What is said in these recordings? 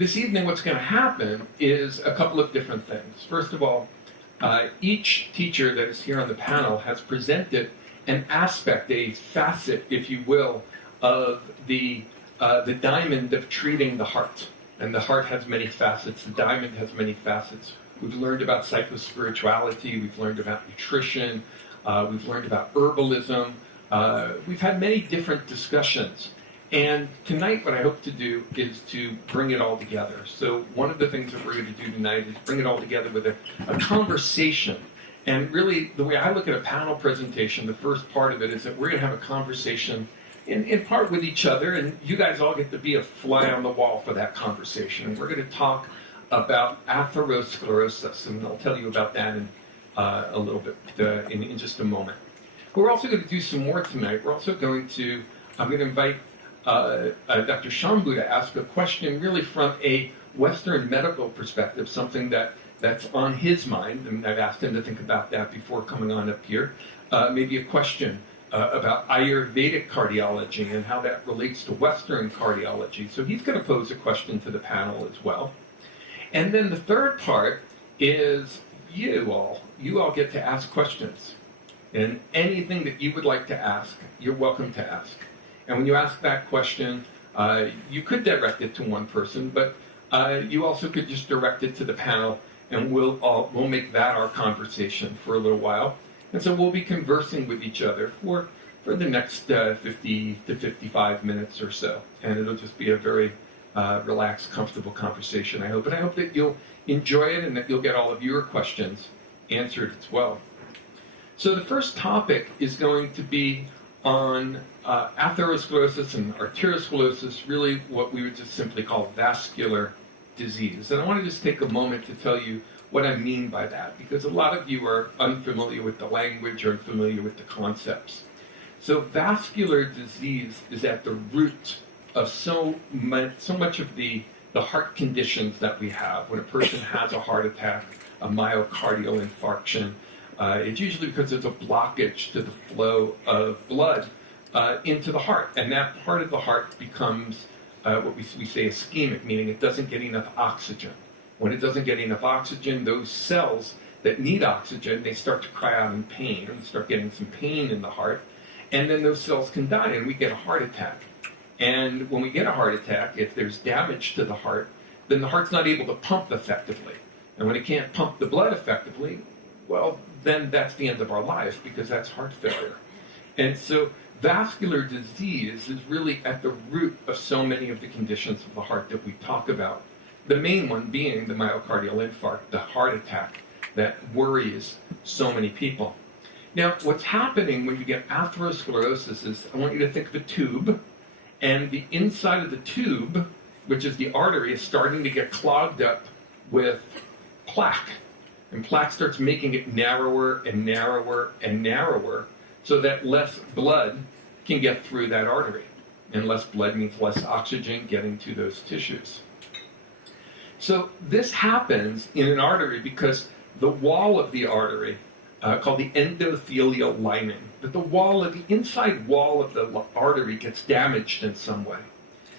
this evening what's going to happen is a couple of different things. First of all, each teacher that is here on the panel has presented an aspect, a facet, if you will, of the diamond of treating the heart. And the heart has many facets. The diamond has many facets. We've learned about psychospirituality. We've learned about nutrition. We've learned about herbalism. We've had many different discussions. And tonight what I hope to do is to bring it all together. So one of the things that we're going to do tonight is bring it all together with a conversation. And really, the way I look at a panel presentation, the first part of it is that we're going to have a conversation in part with each other, and you guys all get to be a fly on the wall for that conversation. And we're going to talk about atherosclerosis, and I'll tell you about that in a little bit in just a moment. But we're also going to do some more tonight. We're also going to, I'm going to invite Dr. Shambu to ask a question really from a Western medical perspective, something that's on his mind, and I've asked him to think about that before coming on up here. Maybe a question about Ayurvedic cardiology and how that relates to Western cardiology. So he's going to pose a question to the panel as well. And then the third part is you all get to ask questions. And anything that you would like to ask, you're welcome to ask. And when you ask that question, you could direct it to one person, but you also could just direct it to the panel, and we'll make that our conversation for a little while. And so we'll be conversing with each other for the next 50 to 55 minutes or so. And it'll just be a very relaxed, comfortable conversation, I hope. And I hope that you'll enjoy it and that you'll get all of your questions answered as well. So the first topic is going to be on atherosclerosis and arteriosclerosis, really what we would just simply call vascular disease. And I want to just take a moment to tell you what I mean by that, because a lot of you are unfamiliar with the language or unfamiliar with the concepts. So vascular disease is at the root of so much of the heart conditions that we have. When a person has a heart attack, a myocardial infarction, it's usually because there's a blockage to the flow of blood into the heart. And that part of the heart becomes what we say ischemic, meaning it doesn't get enough oxygen. When it doesn't get enough oxygen, those cells that need oxygen, they start to cry out in pain, and start getting some pain in the heart, and then those cells can die, and we get a heart attack. And when we get a heart attack, if there's damage to the heart, then the heart's not able to pump effectively. And when it can't pump the blood effectively, well, then that's the end of our life, because that's heart failure. And so vascular disease is really at the root of so many of the conditions of the heart that we talk about. The main one being the myocardial infarct, the heart attack that worries so many people. Now, what's happening when you get atherosclerosis is, I want you to think of a tube, and the inside of the tube, which is the artery, is starting to get clogged up with plaque. And plaque starts making it narrower and narrower and narrower, so that less blood can get through that artery. And less blood means less oxygen getting to those tissues. So this happens in an artery because the wall of the artery, called the endothelial lining, that the inside wall of the artery gets damaged in some way.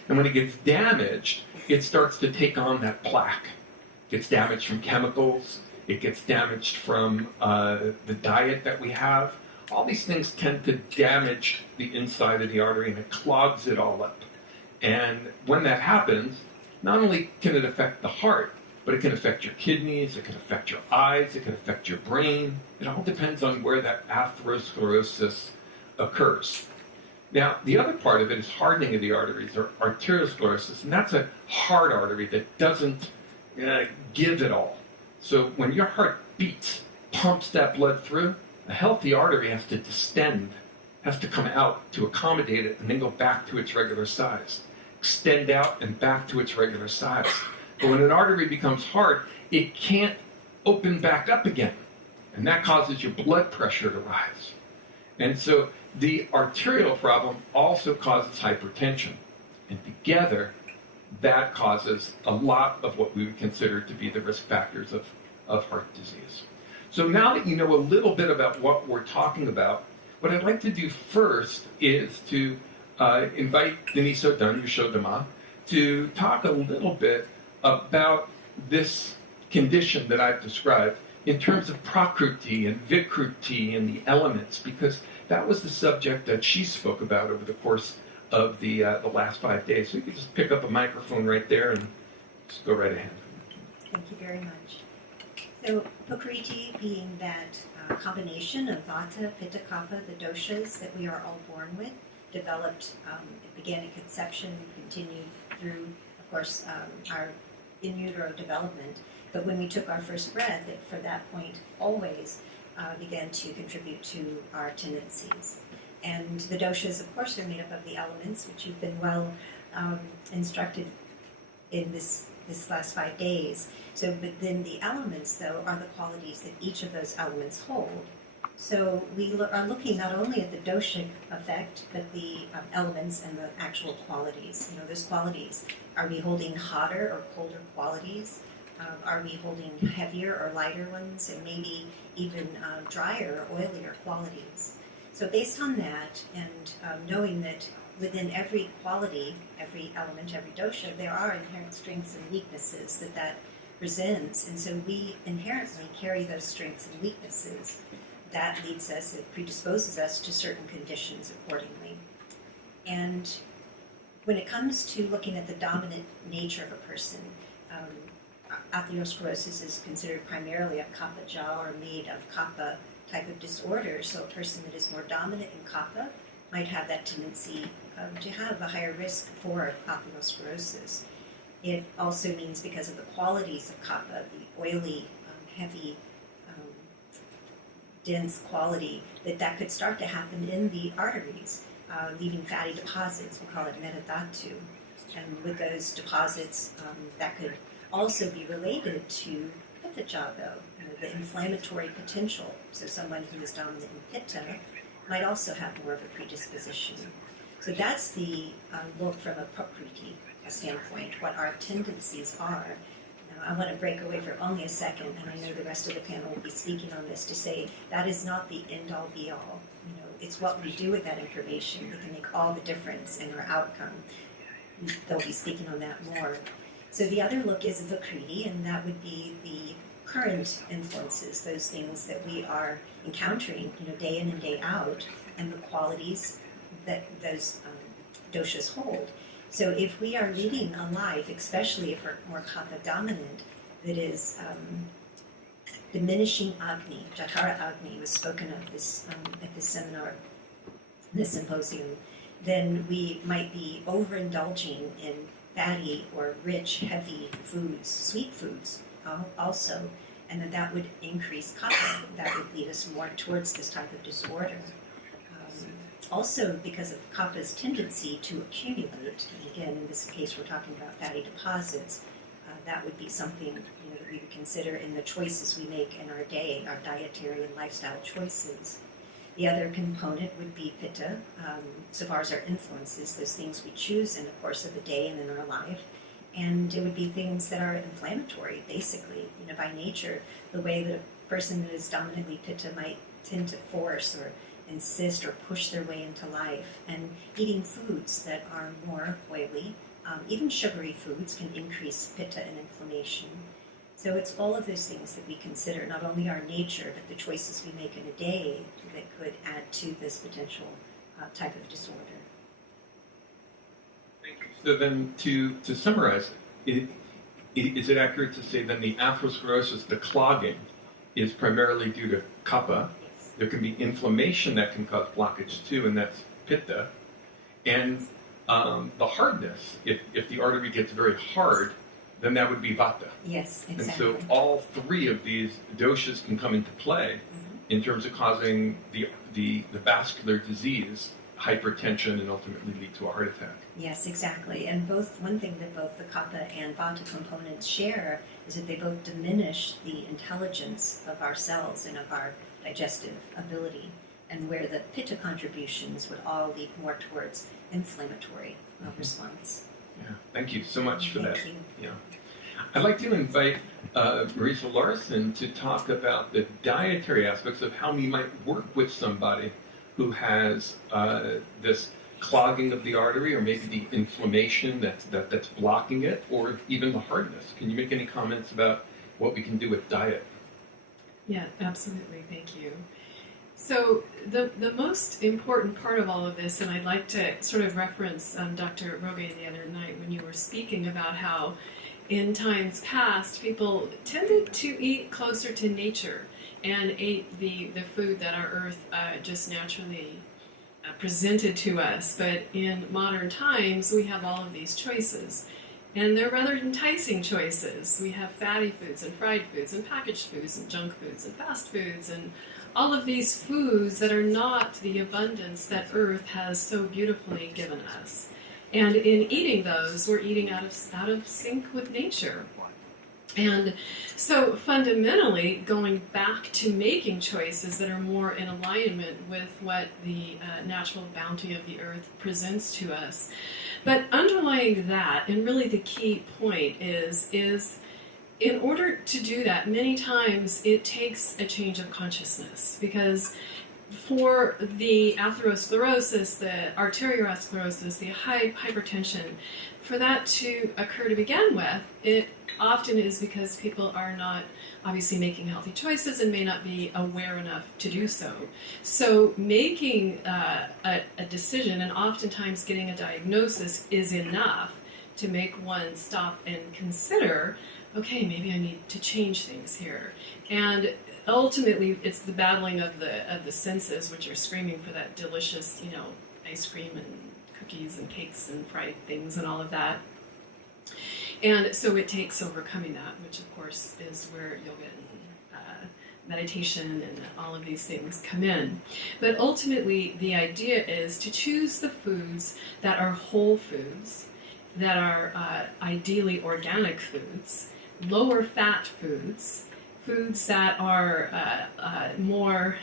And when it gets damaged, it starts to take on that plaque. It gets damaged from chemicals. It gets damaged from the diet that we have. All these things tend to damage the inside of the artery, and it clogs it all up. And when that happens, not only can it affect the heart, but it can affect your kidneys, it can affect your eyes, it can affect your brain. It all depends on where that atherosclerosis occurs. Now, the other part of it is hardening of the arteries, or arteriosclerosis, and that's a hard artery that doesn't give it all. So when your heart beats, pumps that blood through, a healthy artery has to distend, has to come out to accommodate it, and then go back to its regular size. Extend out and back to its regular size. But when an artery becomes hard, it can't open back up again. And that causes your blood pressure to rise. And so the arterial problem also causes hypertension. And together, that causes a lot of what we would consider to be the risk factors of heart disease. So now that you know a little bit about what we're talking about, what I'd like to do first is to invite Denise O'Dunn, Yashodama, to talk a little bit about this condition that I've described in terms of Prakriti and Vikruti and the elements, because that was the subject that she spoke about over the course of the last 5 days. So you could just pick up a microphone right there and just go right ahead. Thank you very much. So Prakriti being that combination of Vata, Pitta, Kapha, the doshas that we are all born with, developed, it began at conception, continued through, of course, our in utero development. But when we took our first breath, it, from that point always began to contribute to our tendencies. And the doshas, of course, are made up of the elements, which you've been well instructed in this last 5 days. So, but then the elements, though, are the qualities that each of those elements hold. So we are looking not only at the doshic effect, but the elements and the actual qualities. You know, those qualities. Are we holding hotter or colder qualities? Are we holding heavier or lighter ones, and maybe even drier or oilier qualities? So based on that, and knowing that within every quality, every element, every dosha, there are inherent strengths and weaknesses that presents, and so we inherently carry those strengths and weaknesses. That leads us, it predisposes us to certain conditions accordingly. And when it comes to looking at the dominant nature of a person, atherosclerosis is considered primarily a Kapha jaw or made of Kapha type of disorder. So a person that is more dominant in Kapha might have that tendency to have a higher risk for atherosclerosis. It also means because of the qualities of Kapha, the oily, heavy, dense quality, that could start to happen in the arteries, leaving fatty deposits. We call it metadhatu. And with those deposits, that could also be related to Pitta Jago, the inflammatory potential. So someone who is dominant in Pitta might also have more of a predisposition. So that's the look from a Prakriti standpoint, what our tendencies are. Now, I want to break away for only a second, and I know the rest of the panel will be speaking on this, to say that is not the end-all, be-all. You know, it's what we do with that information that can make all the difference in our outcome. They'll be speaking on that more. So the other look is Vikriti, and that would be the current influences, those things that we are encountering, day in and day out, and the qualities that those doshas hold. So if we are leading a life, especially if we're more Kapha dominant, that is diminishing Agni, Jatara Agni was spoken of this at this seminar, this symposium, then we might be overindulging in fatty or rich, heavy foods, sweet foods also, and that would increase Kapha. That would lead us more towards this type of disorder. Also, because of Kapha's tendency to accumulate, and again, in this case, we're talking about fatty deposits, that would be something that we would consider in the choices we make in our day, our dietary and lifestyle choices. The other component would be Pitta, so far as our influences, those things we choose in the course of the day and in our life. And it would be things that are inflammatory, basically. By nature, the way that a person that is dominantly Pitta might tend to force or insist or push their way into life. And eating foods that are more oily, even sugary foods, can increase Pitta and inflammation. So it's all of those things that we consider, not only our nature, but the choices we make in a day that could add to this potential type of disorder. Thank you. So then to summarize, is it accurate to say then the atherosclerosis, the clogging, is primarily due to Kapha? Yes. There can be inflammation that can cause blockage too, and that's Pitta. And the hardness, if the artery gets very hard, then that would be Vata. Yes, exactly. And so all three of these doshas can come into play in terms of causing the vascular disease, hypertension, and ultimately lead to a heart attack. Yes, exactly. And one thing that both the Kapha and Vata components share is that they both diminish the intelligence of our cells and of our digestive ability, and where the Pitta contributions would all lead more towards inflammatory response. Yeah, thank you so much for that. Thank you. Yeah. I'd like to invite Marisa Larson to talk about the dietary aspects of how we might work with somebody who has this clogging of the artery, or maybe the inflammation that's blocking it, or even the hardness. Can you make any comments about what we can do with diet? Yeah, absolutely. Thank you. So the most important part of all of this, and I'd like to sort of reference Dr. Roge the other night when you were speaking about how in times past people tended to eat closer to nature and ate the food that our earth just naturally presented to us. But in modern times we have all of these choices. And they're rather enticing choices. We have fatty foods and fried foods and packaged foods and junk foods and fast foods and all of these foods that are not the abundance that Earth has so beautifully given us. And in eating those, we're eating out of sync with nature. And so fundamentally, going back to making choices that are more in alignment with what the natural bounty of the earth presents to us. But underlying that, and really the key point is in order to do that, many times it takes a change of consciousness, because for the atherosclerosis, the arteriosclerosis, the hypertension, for that to occur to begin with, it often is because people are not obviously making healthy choices and may not be aware enough to do so. So making a decision, and oftentimes getting a diagnosis, is enough to make one stop and consider, okay, maybe I need to change things here. And ultimately, it's the battling of the senses, which are screaming for that delicious, ice cream and cookies and cakes and fried things and all of that. And so it takes overcoming that, which of course is where yoga and meditation and all of these things come in. But ultimately, the idea is to choose the foods that are whole foods, that are ideally organic foods, lower fat foods, foods that are more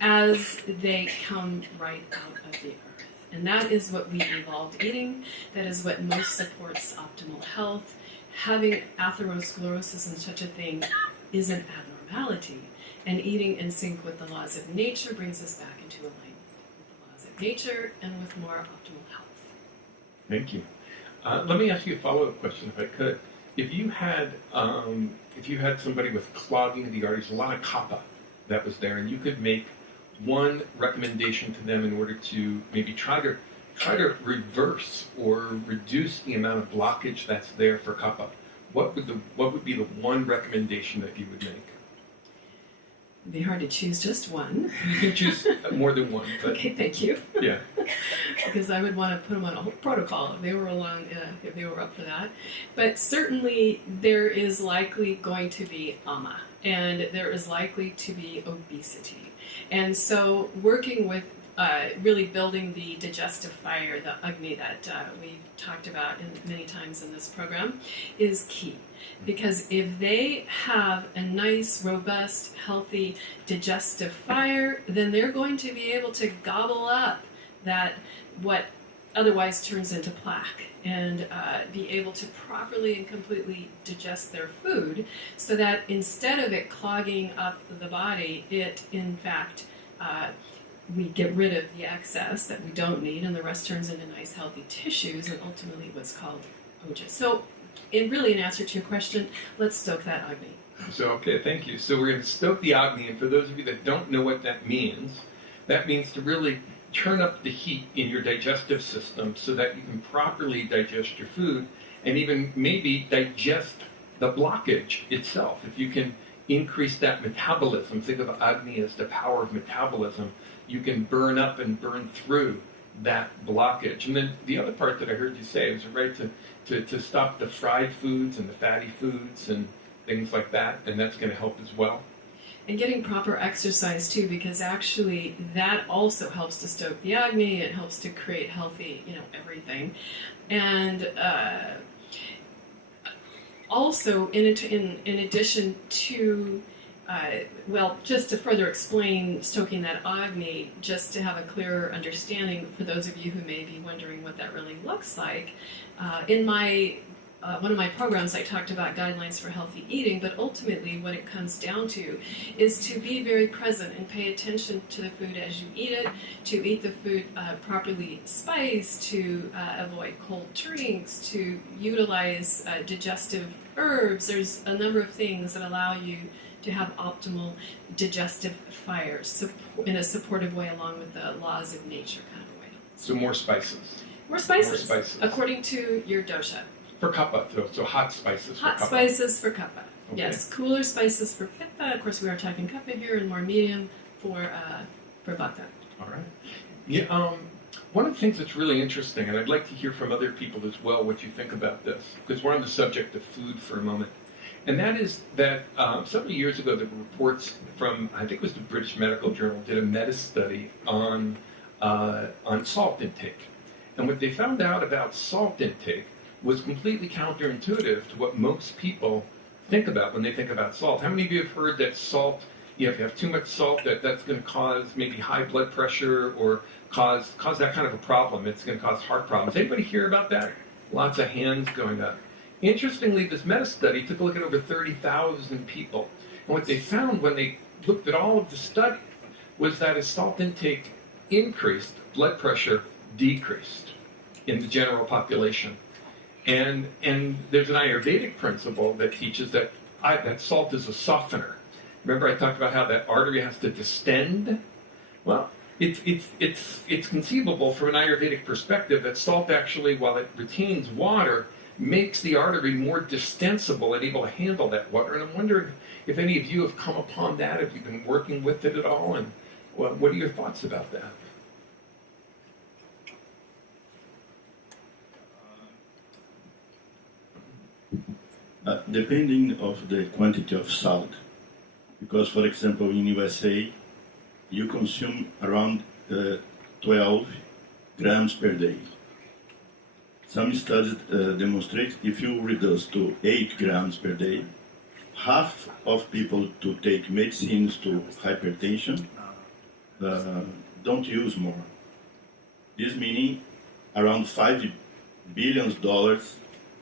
as they come right out of the earth. And that is what we evolved eating. That is what most supports optimal health. Having atherosclerosis and such a thing is an abnormality. And eating in sync with the laws of nature brings us back into alignment with the laws of nature and with more optimal health. Thank you. Let me ask you a follow-up question, if I could. If you had somebody with clogging of the arteries, a lot of kapha that was there, and you could make one recommendation to them in order to maybe try to reverse or reduce the amount of blockage that's there for kapha, what would be the one recommendation that you would make? It'd be hard to choose just one. You can choose more than one. But okay, thank you. Yeah. Because I would want to put them on a whole protocol if they were if they were up for that. But certainly there is likely going to be ama, and there is likely to be obesity. And so working with really building the digestive fire, the Agni that we talked about many times in this program, is key. Because if they have a nice, robust, healthy digestive fire, then they're going to be able to gobble up that what otherwise turns into plaque, and be able to properly and completely digest their food, so that instead of it clogging up the body, it in fact we get rid of the excess that we don't need, and the rest turns into nice healthy tissues, and ultimately what's called oja. So in answer to your question, let's stoke that Agni. So, okay, thank you. So we're going to stoke the Agni, and for those of you that don't know what that means to really turn up the heat in your digestive system so that you can properly digest your food, and even maybe digest the blockage itself. If you can increase that metabolism, think of Agni as the power of metabolism, you can burn up and burn through that blockage. And then the other part that I heard you say was right to stop the fried foods and the fatty foods and things like that, and that's going to help as well. And getting proper exercise too, because actually that also helps to stoke the Agni. It helps to create healthy, everything. And also, in addition to, just to further explain stoking that Agni, just to have a clearer understanding for those of you who may be wondering what that really looks like, in my one of my programs, I talked about guidelines for healthy eating, but ultimately what it comes down to is to be very present and pay attention to the food as you eat it, to eat the food properly spiced, to avoid cold drinks, to utilize digestive herbs. There's a number of things that allow you to have optimal digestive fire in a supportive way, along with the laws of nature kind of way. So more spices. More spices, More spices. according to your dosha. For kapha, so hot spices for kapha. Hot spices for kapha. Okay. Yes, cooler spices for pitta. Of course, we are typing kapha here, and more medium for vata. All right. Yeah. One of the things that's really interesting, and I'd like to hear from other people as well what you think about this, because we're on the subject of food for a moment, and that is that several years ago, the reports from, I think it was the British Medical Journal, did a meta-study on salt intake, and what they found out about salt intake was completely counterintuitive to what most people think about when they think about salt. How many of you have heard that salt, if you have too much salt, that's going to cause maybe high blood pressure or cause that kind of a problem? It's going to cause heart problems. Anybody hear about that? Lots of hands going up. Interestingly, this meta-study took a look at over 30,000 people. And what they found when they looked at all of the study was that as salt intake increased, blood pressure decreased in the general population. And there's an Ayurvedic principle that teaches that salt is a softener. Remember I talked about how that artery has to distend? Well, it's conceivable from an Ayurvedic perspective that salt actually, while it retains water, makes the artery more distensible and able to handle that water. And I'm wondering if any of you have come upon that, have you been working with it at all, and what are your thoughts about that? Depending of the quantity of salt, because for example in USA you consume around 12 grams per day. Some studies demonstrate if you reduce to 8 grams per day, half of people to take medicines to hypertension don't use more. This meaning around $5 billion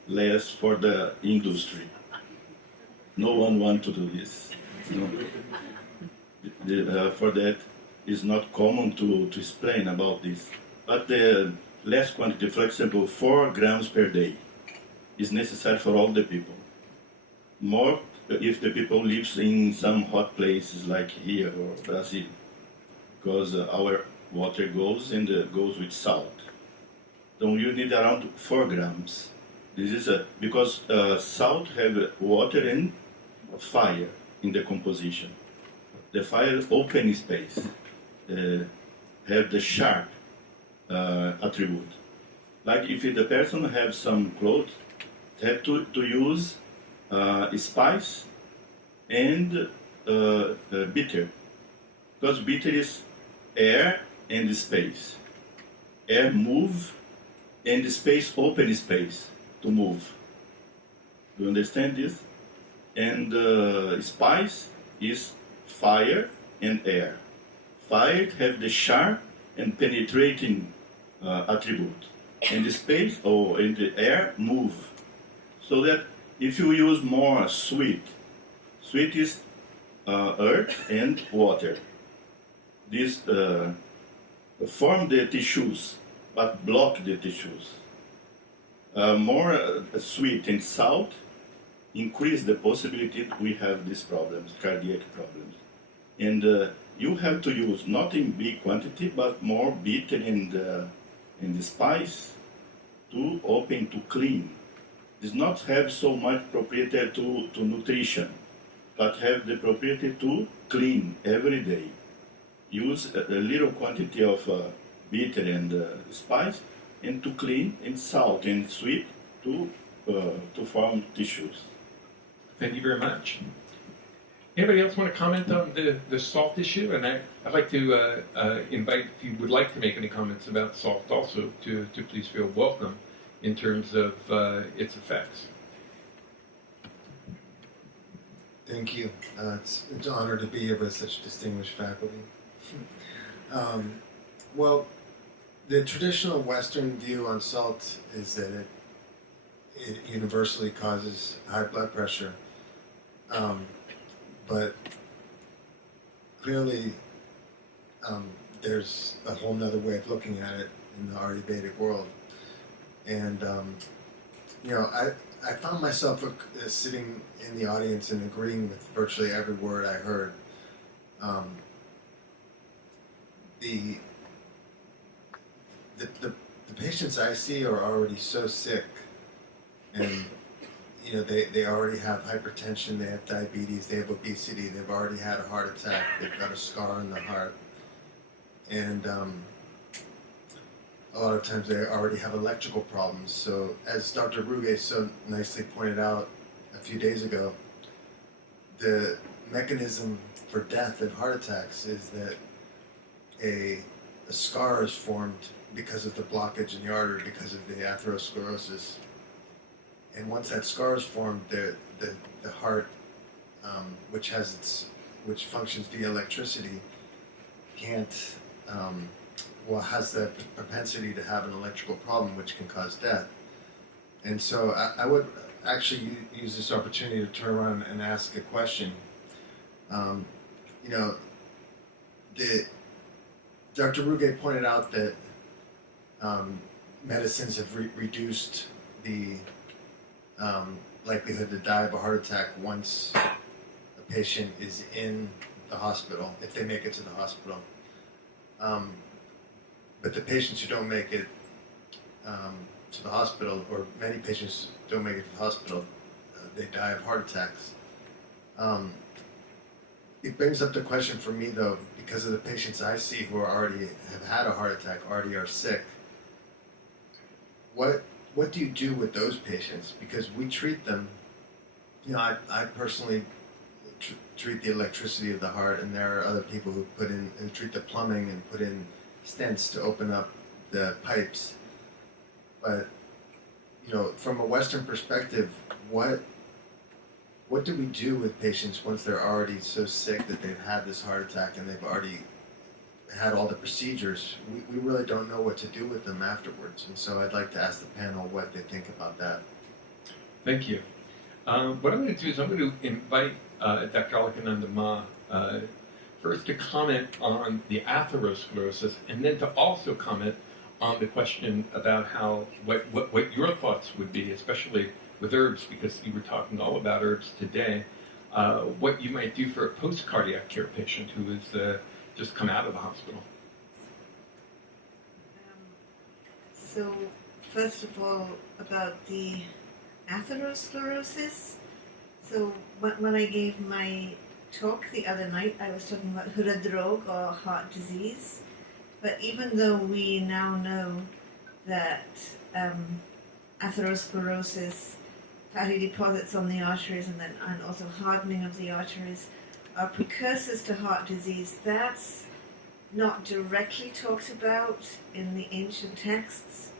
less for the industry. No one wants to do this. For that, it's not common to explain about this. But the less quantity, for example, 4 grams per day, is necessary for all the people. More if the people live in some hot places like here or Brazil, because our water goes with salt. So you need around 4 grams. This is because salt have water and fire in the composition. The fire open space, have the sharp attribute. Like if the person have some clothes, have to use spice and bitter, because bitter is air and space. Air move and space open space to move. Do you understand this? And spice is fire and air. Fire have the sharp and penetrating attribute, and the space and the air move. So that if you use more sweet is earth and water. This form the tissues, but block the tissues. More sweet and salt increase the possibility that we have these problems, cardiac problems. And you have to use not in big quantity, but more bitter and the spice to open, to clean. Does not have so much propriety to nutrition, but have the propriety to clean every day. Use a little quantity of bitter and spice, and to clean, and salt and sweet to form tissues. Thank you very much. Anybody else want to comment on the salt issue? And I'd like to invite, if you would like to make any comments about salt also, to please feel welcome in terms of its effects. Thank you. It's an honor to be here with such distinguished faculty. Well, the traditional Western view on salt is that it universally causes high blood pressure. But clearly, there's a whole nother way of looking at it in the Ayurvedic world. And, I found myself sitting in the audience and agreeing with virtually every word I heard. The patients I see are already so sick, and they already have hypertension, they have diabetes, they have obesity, they've already had a heart attack, they've got a scar in the heart, and a lot of times they already have electrical problems. So as Dr. Ruge so nicely pointed out a few days ago, the mechanism for death and heart attacks is that a scar is formed because of the blockage in the artery, because of the atherosclerosis. And once that scar is formed, the heart, which functions via electricity, has the propensity to have an electrical problem, which can cause death. And so I would actually use this opportunity to turn around and ask a question. Dr. Ruge pointed out that medicines have reduced the likelihood to die of a heart attack once a patient is in the hospital, if they make it to the hospital. But the patients who don't make it to the hospital, or many patients don't make it to the hospital, they die of heart attacks. It brings up the question for me, though, because of the patients I see who already have had a heart attack, already are sick. What do you do with those patients? Because we treat them. I personally treat the electricity of the heart, and there are other people who treat the plumbing and put in stents to open up the pipes. But from a Western perspective, what do we do with patients once they're already so sick that they've had this heart attack and they've already had all the procedures? We really don't know what to do with them afterwards. And so I'd like to ask the panel what they think about that. Thank you. What I'm going to do is I'm going to invite Dr. Alakananda Ma first to comment on the atherosclerosis, and then to also comment on the question about what your thoughts would be, especially with herbs, because you were talking all about herbs today, what you might do for a post-cardiac care patient who is just come out of the hospital. So, first of all, about the atherosclerosis. So, when I gave my talk the other night, I was talking about hridrog, or heart disease. But even though we now know that atherosclerosis, fatty deposits on the arteries, and also hardening of the arteries are precursors to heart disease, that's not directly talked about in the ancient texts.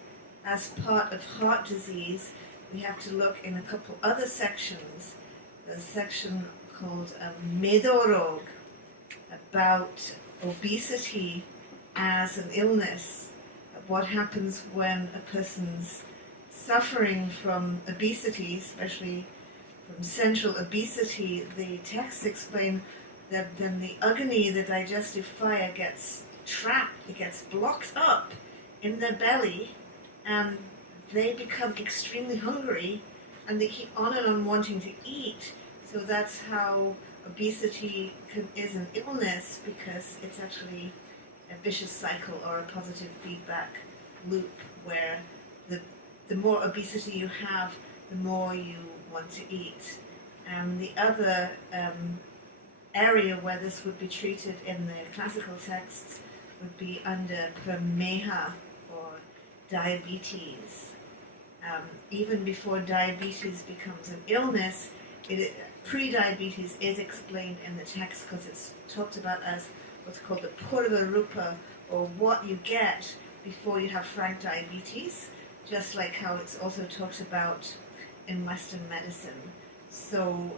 As part of heart disease, we have to look in a couple other sections. There's a section called Medorog, about obesity as an illness, what happens when a person's suffering from obesity, especially from central obesity. The texts explain that then the agni, the digestive fire, gets trapped, it gets blocked up in their belly, and they become extremely hungry, and they keep on and on wanting to eat. So that's how obesity is an illness, because it's actually a vicious cycle or a positive feedback loop, where the more obesity you have, the more you want to eat. And the other area where this would be treated in the classical texts would be under prameha, or diabetes. Even before diabetes becomes an illness, pre-diabetes is explained in the text, because it's talked about as what's called the purva rupa, or what you get before you have frank diabetes, just like how it's also talked about in Western medicine. So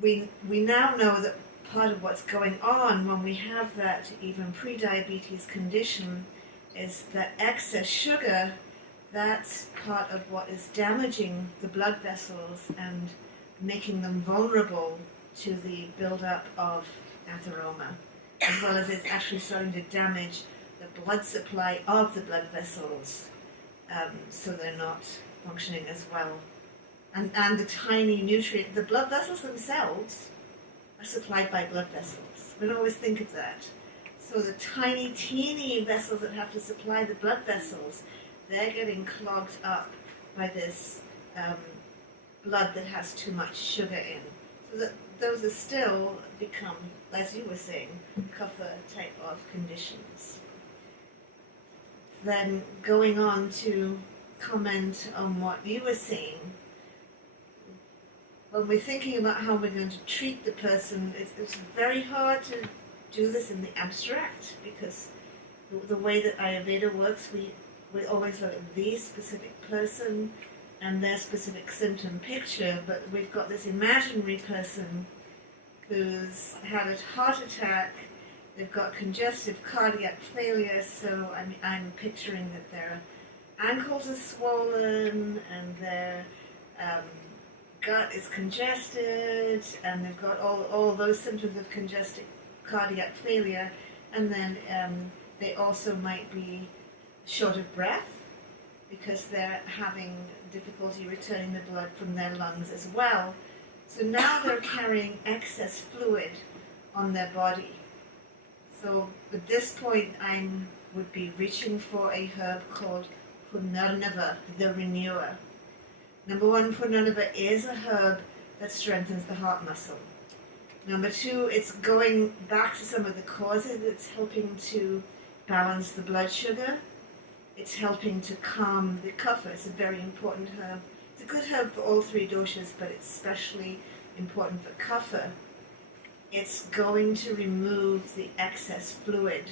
we now know that part of what's going on when we have that even pre-diabetes condition is that excess sugar that's part of what is damaging the blood vessels and making them vulnerable to the buildup of atheroma, as well as it's actually starting to damage the blood supply of the blood vessels, so they're not functioning as well. And the tiny nutrient, the blood vessels themselves are supplied by blood vessels. We don't always think of that. So the tiny, teeny vessels that have to supply the blood vessels, they're getting clogged up by this blood that has too much sugar in. So that those are still become, as you were saying, kapha type of conditions. Then going on to comment on what you were saying, when we're thinking about how we're going to treat the person, it's very hard to do this in the abstract, because the way that Ayurveda works, we always look at the specific person and their specific symptom picture, but we've got this imaginary person who's had a heart attack, they've got congestive cardiac failure, so I'm picturing that their ankles are swollen and their gut is congested, and they've got all those symptoms of congestive cardiac failure, and then they also might be short of breath because they're having difficulty returning the blood from their lungs as well. So now they're carrying excess fluid on their body. So at this point I would be reaching for a herb called Punarnava, the renewer. Number one, Punarnava is a herb that strengthens the heart muscle. Number two, it's going back to some of the causes. It's helping to balance the blood sugar. It's helping to calm the kapha. It's a very important herb. It's a good herb for all three doshas, but it's especially important for kapha. It's going to remove the excess fluid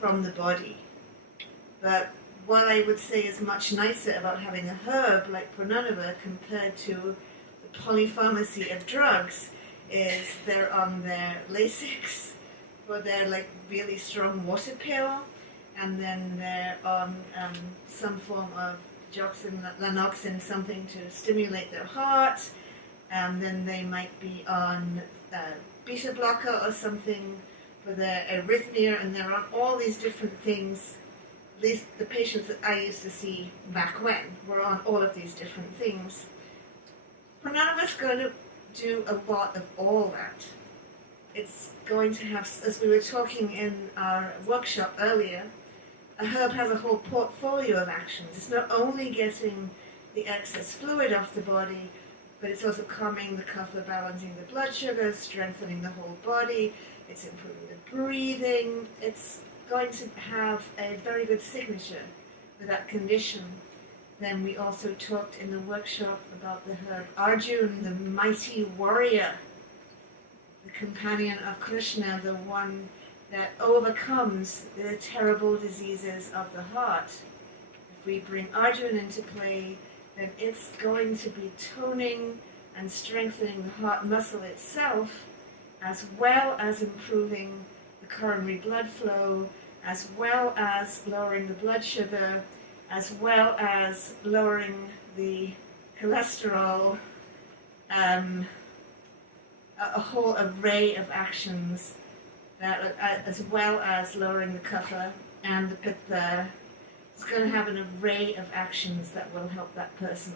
from the body. But what I would say is much nicer about having a herb like Punarnava compared to the polypharmacy of drugs is they're on their Lasix, or they're like really strong water pill, and then they're on some form of digoxin, lanoxin, something to stimulate their heart, and then they might be on beta blocker or something for their arrhythmia, and they're on all these different things. At least the patients that I used to see back when were on all of these different things. Punarnava's going to do a lot of all that. It's going to have, as we were talking in our workshop earlier, a herb has a whole portfolio of actions. It's not only getting the excess fluid off the body, but it's also calming the kapha, balancing the blood sugar, strengthening the whole body. It's improving the breathing. It's going to have a very good signature for that condition. Then we also talked in the workshop about the herb Arjuna, the mighty warrior, the companion of Krishna, the one that overcomes the terrible diseases of the heart. If we bring Arjuna into play, then it's going to be toning and strengthening the heart muscle itself, as well as improving the coronary blood flow, as well as lowering the blood sugar, as well as lowering the cholesterol, a whole array of actions, that, as well as lowering the kapha and the pitta. It's going to have an array of actions that will help that person.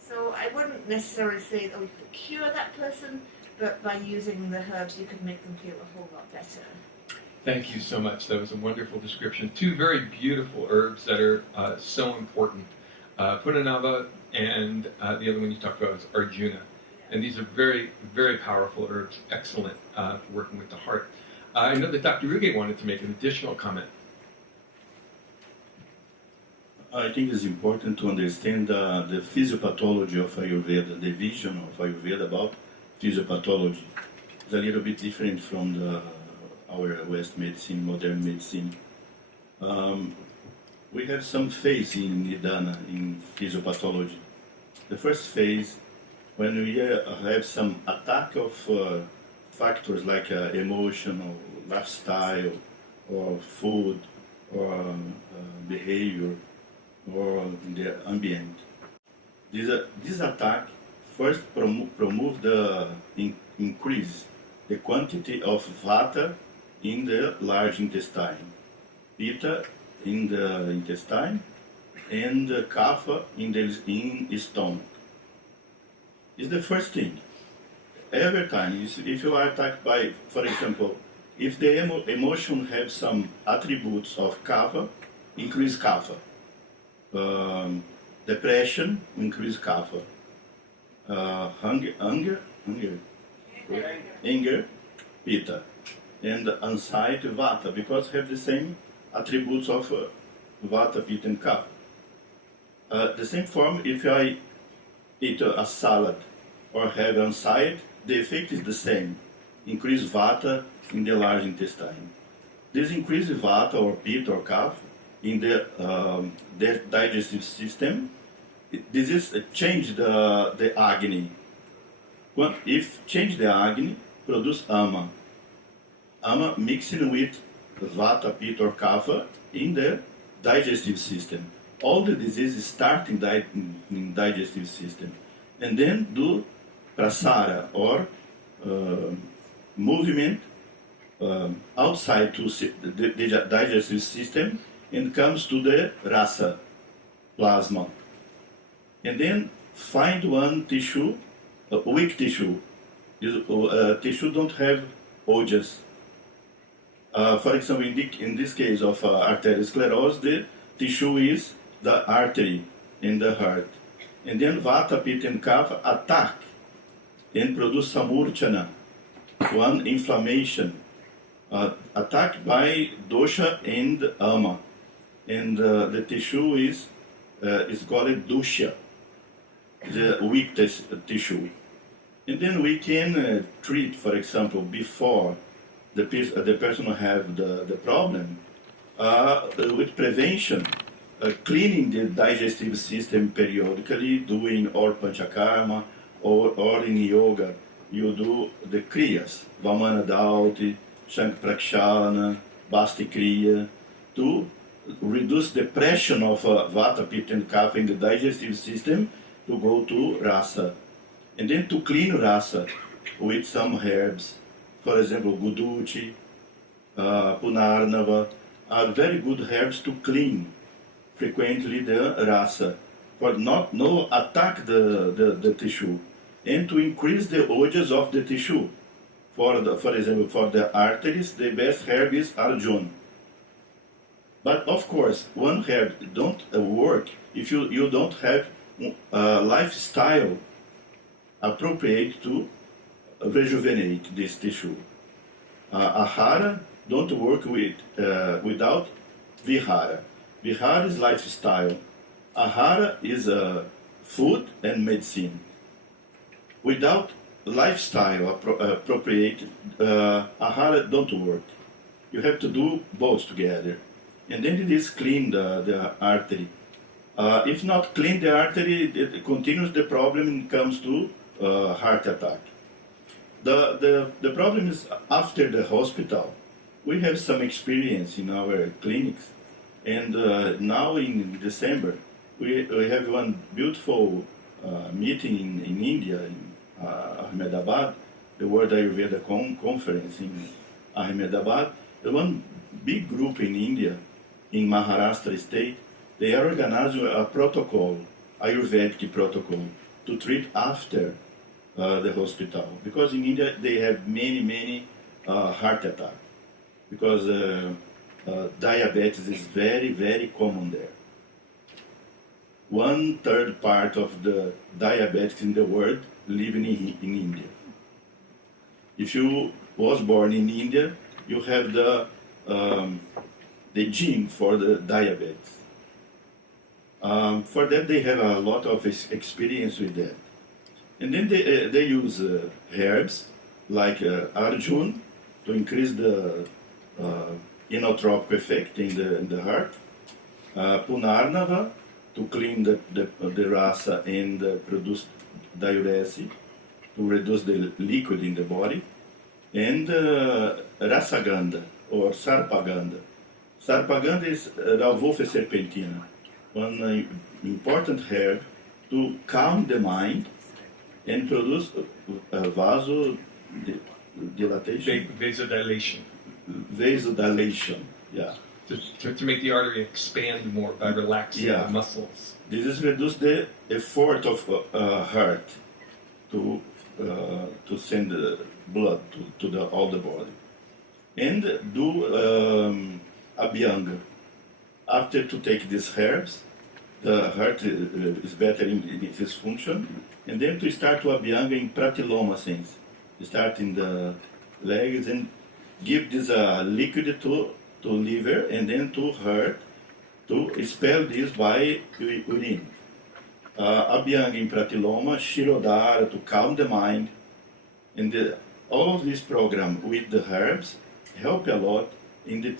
So I wouldn't necessarily say that we could cure that person, but by using the herbs you could make them feel a whole lot better. Thank you so much. That was a wonderful description. Two very beautiful herbs that are so important. Punarnava and the other one you talked about was Arjuna. And these are very, very powerful herbs, excellent for working with the heart. I know that Dr. Ruge wanted to make an additional comment. I think it's important to understand the physiopathology of Ayurveda, the vision of Ayurveda about physiopathology. It's a little bit different from our West medicine, modern medicine. We have some phase in Nidana, in physiopathology. The first phase, when we have some attack of factors like emotion or lifestyle or food or behavior, or in the ambient. This attack first promote the increase the quantity of vata in the large intestine, pitta in the intestine, and kapha in the stomach. It's the first thing. Every time, if you are attacked by, for example, if the emotion has some attributes of kapha, increase kapha. Depression, increase kapha. Anger, pitta. And anxiety, vata, because have the same attributes of vata, pitta, and kapha. The same form, if I eat a salad or have anxiety, the effect is the same. Increase vata in the large intestine. This increase vata or pitta or kapha in the digestive system. This is change the agni. If change the agni, produce ama. Ama mixing with vata, pitta or kapha in the digestive system. All the diseases start in digestive system, and then do prasara or movement outside to the digestive system and comes to the rasa, plasma. And then find one tissue, a weak tissue. This tissue don't have ojas. For example, in this case of arteriosclerosis, the tissue is the artery in the heart. And then vata, pitta, and kapha attack and produce samurchana, one inflammation, attacked by dosha and ama. And the tissue is called dusha, the weak tissue. And then we can treat, for example, before the person have the problem, with prevention, cleaning the digestive system periodically, doing or panchakarma or in yoga, you do the kriyas, Vamana Dauti, Shank Prakshalana, Basti Kriya, to reduce the pressure of vata, pitta, and kapha in the digestive system to go to rasa. And then to clean rasa with some herbs, for example, guduchi, punarnava, are very good herbs to clean frequently the rasa, for no attack the tissue, and to increase the ojas of the tissue. For example, for the arteries, the best herb is arjun. But of course, one herb don't work if you don't have a lifestyle appropriate to rejuvenate this tissue. Ahara don't work without vihara. Vihara is lifestyle. Ahara is food and medicine. Without lifestyle appropriate, ahara don't work. You have to do both together. And then it is clean the artery. If not clean the artery, it continues the problem and comes to heart attack. The problem is after the hospital. We have some experience in our clinics. And now in December, we have one beautiful meeting in India, in Ahmedabad, the World Ayurveda Conference in Ahmedabad. The one big group in India, in Maharashtra state, they are organizing a protocol, Ayurvedic protocol, to treat after the hospital. Because in India they have many heart attacks. Because diabetes is very common there. 1/3 part of the diabetics in the world living in India. If you was born in India, you have the gene for the diabetes. For that, they have a lot of experience with that. And then they use herbs like arjun to increase the inotropic effect in the heart, punarnava to clean the rasa and produce diurese, to reduce the liquid in the body, and rasagandha or sarpagandha. Sarpagandha is Rauwolfe serpentina. one important herb to calm the mind and produce vasodilatation. Vasodilation. Vasodilation, yeah. To make the artery expand more by relaxing Yeah. the muscles. This is reduce the effort of heart to send the blood to all the body. And do Abhyanga. After to take these herbs, the heart is better in its function, and then to start to Abhyanga in Pratiloma sense. Start in the legs and give this liquid to liver and then to heart to expel this by urine. Abhyanga in Pratiloma, Shirodhara to calm the mind, and all of this program with the herbs help a lot in the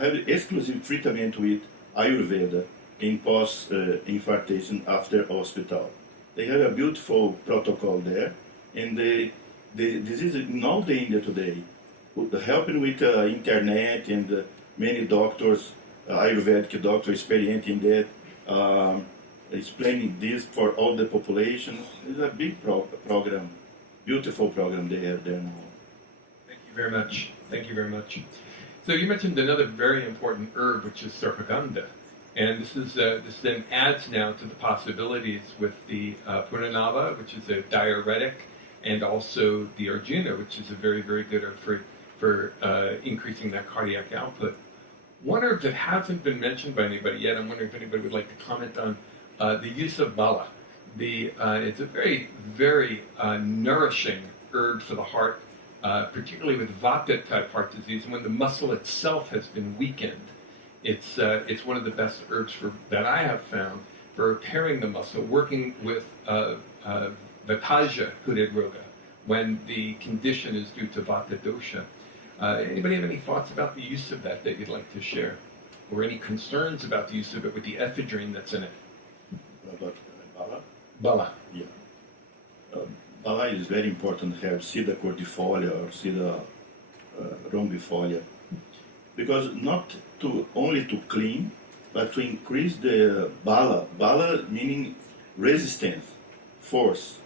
have exclusive treatment with Ayurveda in post-infarction after hospital. They have a beautiful protocol there, and this is in all the India today, helping with internet and many doctors, Ayurvedic doctors experienced in that, explaining this for all the population. It's a big program, beautiful program they have there now. Thank you very much. Thank you very much. So you mentioned another very important herb, which is Sarpaganda. And this then adds now to the possibilities with the Puranava, which is a diuretic, and also the Arjuna, which is a very, very good herb for increasing that cardiac output. One herb that hasn't been mentioned by anybody yet, I'm wondering if anybody would like to comment on the use of Bala. It's a very, very nourishing herb for the heart, particularly with Vata-type heart disease, and when the muscle itself has been weakened. It's one of the best herbs that I have found for repairing the muscle, working with the Kaja Hridroga when the condition is due to Vata dosha. Anybody have any thoughts about the use of that you'd like to share? Or any concerns about the use of it with the ephedrine that's in it? About Bala? Bala. Yeah. Bala is very important herb, Sida cordifolia or Sida rombifolia, because not only to clean, but to increase the Bala. Bala meaning resistance, force.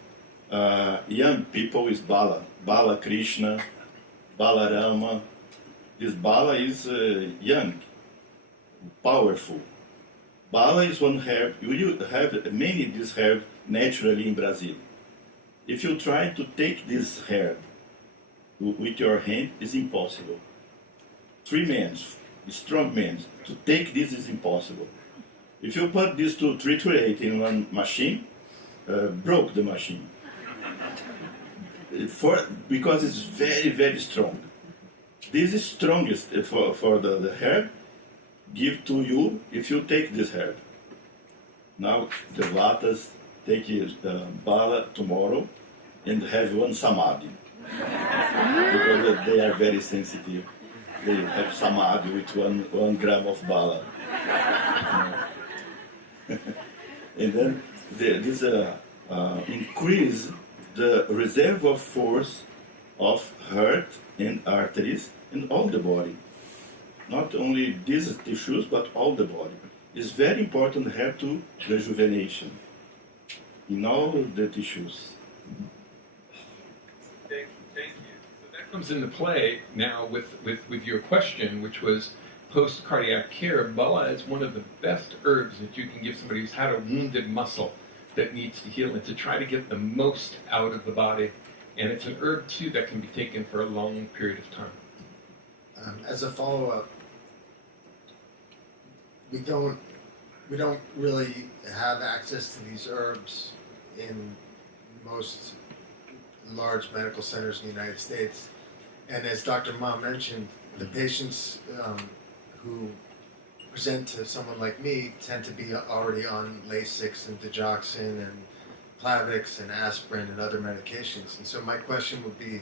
Young people is Bala. Bala Krishna, Bala Rama. This Bala is young, powerful. Bala is one herb. You have many of these herbs naturally in Brazil. If you try to take this herb with your hand, it's impossible. 3 men, strong men, to take this is impossible. If you put this to triturate in one machine, broke the machine. Because it's very, very strong. This is strongest for the herb. Give to you if you take this herb. Now the Vatas take Bala tomorrow and have one Samadhi. Because they are very sensitive. They have Samadhi with 1 gram of Bala. And then this increase the reserve of force of heart and arteries in all the body. Not only these tissues, but all the body. It's very important herb to rejuvenation in all the tissues. Thank you. So that comes into play now with your question, which was post-cardiac care. Bala is one of the best herbs that you can give somebody who's had a wounded muscle that needs to heal and to try to get the most out of the body. And it's an herb, too, that can be taken for a long period of time. As a follow-up, we don't really have access to these herbs in most large medical centers in the United States. And as Dr. Ma mentioned, the patients who present to someone like me tend to be already on Lasix and digoxin and Plavix and aspirin and other medications. And so my question would be,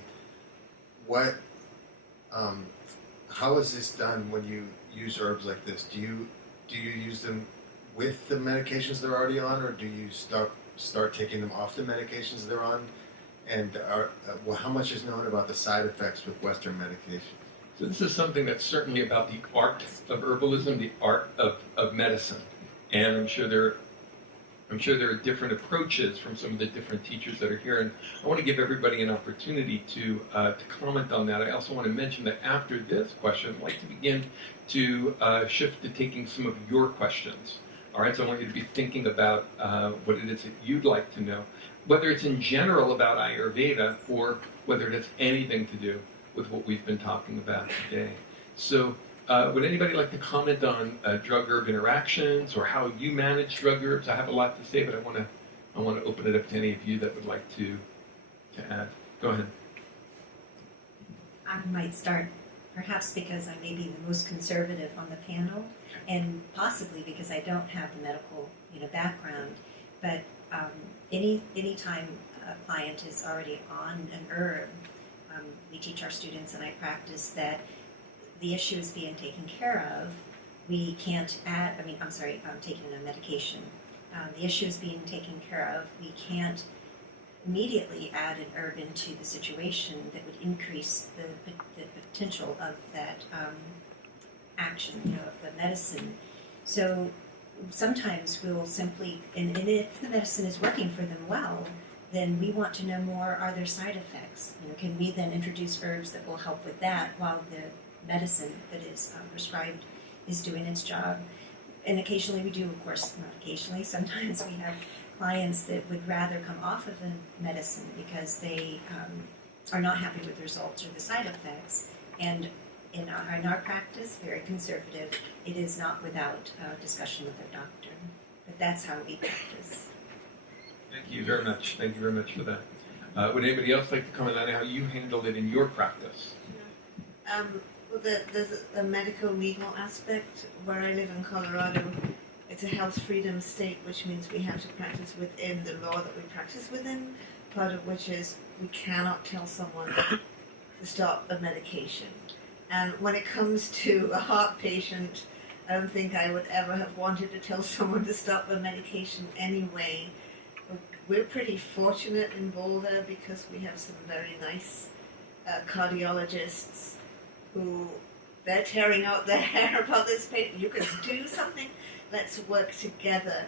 how is this done when you use herbs like this? Do you use them with the medications they're already on, or do you start taking them off the medications they're on? And how much is known about the side effects with Western medication? So this is something that's certainly about the art of herbalism, the art of medicine. And I'm sure there are different approaches from some of the different teachers that are here, and I want to give everybody an opportunity to comment on that. I also want to mention that after this question, I'd like to begin to shift to taking some of your questions. All right, so I want you to be thinking about what it is that you'd like to know, whether it's in general about Ayurveda or whether it has anything to do with what we've been talking about today. So would anybody like to comment on drug-herb interactions or how you manage drug herbs? I have a lot to say, but I want to open it up to any of you that would like to add. Go ahead. I might start, perhaps because I may be the most conservative on the panel, and possibly because I don't have the medical, background. But any time a client is already on an herb, we teach our students, and I practice that the issue is being taken care of. We can't add. Taking a medication. The issue is being taken care of. We can't immediately add an herb into the situation that would increase the potential of that action, of the medicine. So sometimes we'll simply, and if the medicine is working for them well, then we want to know more, are there side effects? Can we then introduce herbs that will help with that while the medicine that is prescribed is doing its job? And occasionally we do, of course, not occasionally, sometimes we have clients that would rather come off of a medicine because they are not happy with the results or the side effects. And in our practice, very conservative, it is not without discussion with their doctor. But that's how we practice. Thank you very much. Thank you very much for that. Would anybody else like to comment on how you handle it in your practice? Well, there's a medical legal aspect. Where I live in Colorado, it's a health freedom state, which means we have to practice within the law that we practice within, part of which is we cannot tell someone to stop a medication. And when it comes to a heart patient, I don't think I would ever have wanted to tell someone to stop a medication anyway. We're pretty fortunate in Boulder because we have some very nice cardiologists who they're tearing out their hair about this patient. You can do something. Let's work together.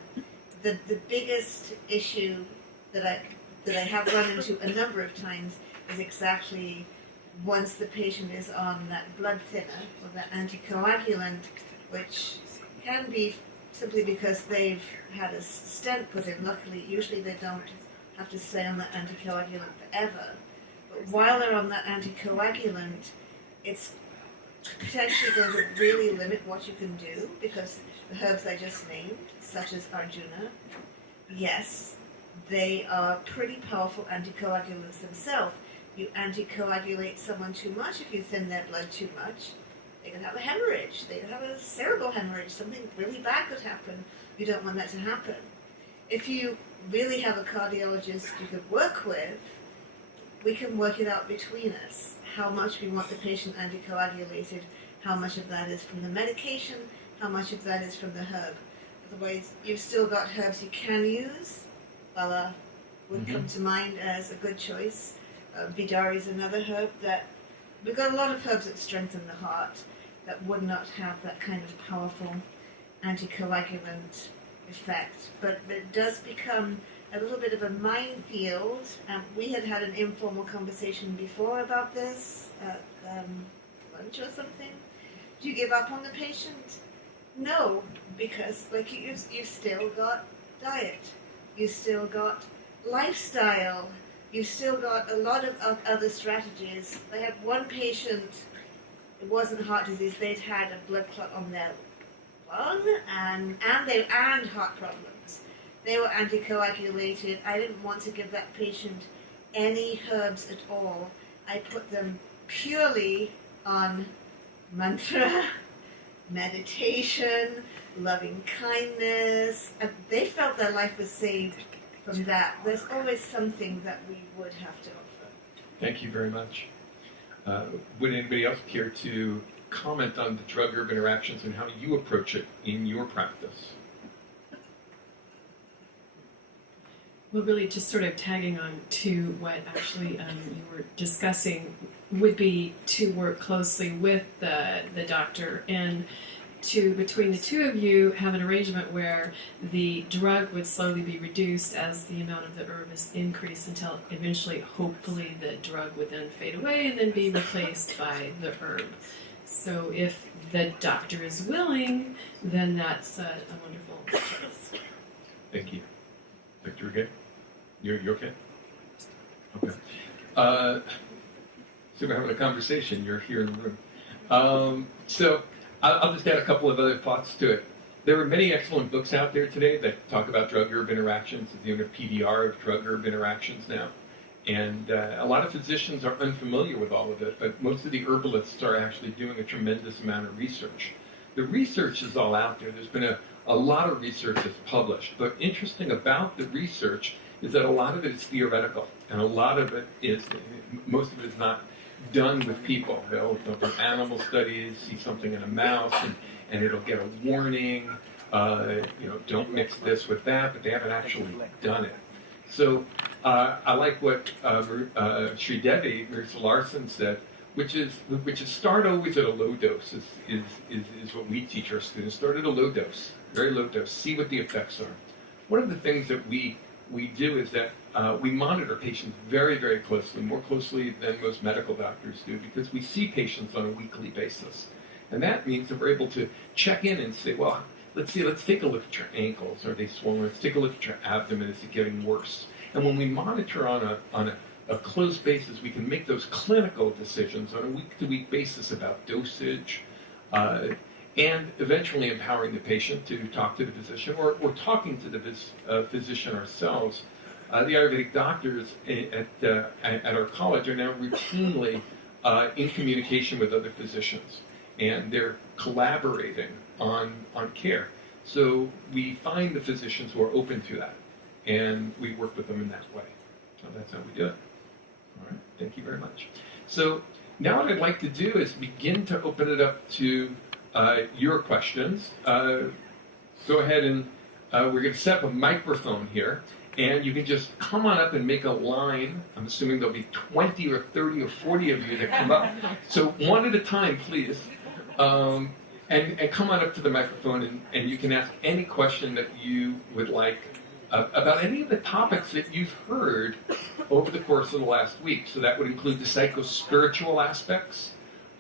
The biggest issue that I have run into a number of times is exactly once the patient is on that blood thinner or that anticoagulant, which can be simply because they've had a stent put in. Luckily, usually they don't have to stay on that anticoagulant forever. But while they're on that anticoagulant, it's potentially going to really limit what you can do because the herbs I just named, such as Arjuna, yes, they are pretty powerful anticoagulants themselves. You anticoagulate someone too much, if you thin their blood too much, they can have a hemorrhage, they can have a cerebral hemorrhage, something really bad could happen. You don't want that to happen. If you really have a cardiologist you could work with, we can work it out between us, how much we want the patient anticoagulated, how much of that is from the medication, how much of that is from the herb. Otherwise, you've still got herbs you can use. Bala would come to mind as a good choice. Vidari is another herb that, we've got a lot of herbs that strengthen the heart that would not have that kind of powerful anticoagulant effect. But it does become a little bit of a minefield. We had an informal conversation before about this at lunch or something. Do you give up on the patient? No, because you've still got diet, you've still got lifestyle, you've still got a lot of other strategies. I had one patient, it wasn't heart disease, they'd had a blood clot on their lung and heart problems. They were anticoagulated. I didn't want to give that patient any herbs at all. I put them purely on mantra, meditation, loving kindness. And they felt their life was saved from that. There's always something that we would have to offer. Thank you very much. Would anybody else care to comment on the drug-herb interactions and how you approach it in your practice? Well, really just sort of tagging on to what actually you were discussing would be to work closely with the doctor. And to, between the two of you, have an arrangement where the drug would slowly be reduced as the amount of the herb is increased until eventually, hopefully, the drug would then fade away and then be replaced by the herb. So if the doctor is willing, then that's a wonderful choice. Thank you. Victor, again? You're okay? Okay. So we're having a conversation. You're here in the room. So I'll just add a couple of other thoughts to it. There are many excellent books out there today that talk about drug-herb interactions. There's even a PDR of drug-herb interactions now. And a lot of physicians are unfamiliar with all of it, but most of the herbalists are actually doing a tremendous amount of research. The research is all out there. There's been a lot of research that's published, but interesting about the research is that a lot of it is theoretical, and a lot of it is, most of it is not done with people. They'll do animal studies, see something in a mouse, and it'll get a warning, don't mix this with that, but they haven't actually done it. So I like what Sri Devi, Marisa Larson, said, which is start always at a low dose, is what we teach our students. Start at a low dose, very low dose, see what the effects are. One of the things that we do is that we monitor patients very, very closely, more closely than most medical doctors do, because we see patients on a weekly basis. And that means that we're able to check in and say, well, let's take a look at your ankles. Are they swollen? Let's take a look at your abdomen. Is it getting worse? And when we monitor on a close basis, we can make those clinical decisions on a week-to-week basis about dosage, and eventually empowering the patient to talk to the physician or talking to the physician ourselves. The Ayurvedic doctors at our college are now routinely in communication with other physicians, and they're collaborating on care. So we find the physicians who are open to that, and we work with them in that way. So that's how we do it. All right, thank you very much. So now what I'd like to do is begin to open it up to your questions. Go ahead and we're going to set up a microphone here, and you can just come on up and make a line. I'm assuming there'll be 20 or 30 or 40 of you that come up. So one at a time, please. And come on up to the microphone, and you can ask any question that you would like about any of the topics that you've heard over the course of the last week. So that would include the psycho-spiritual aspects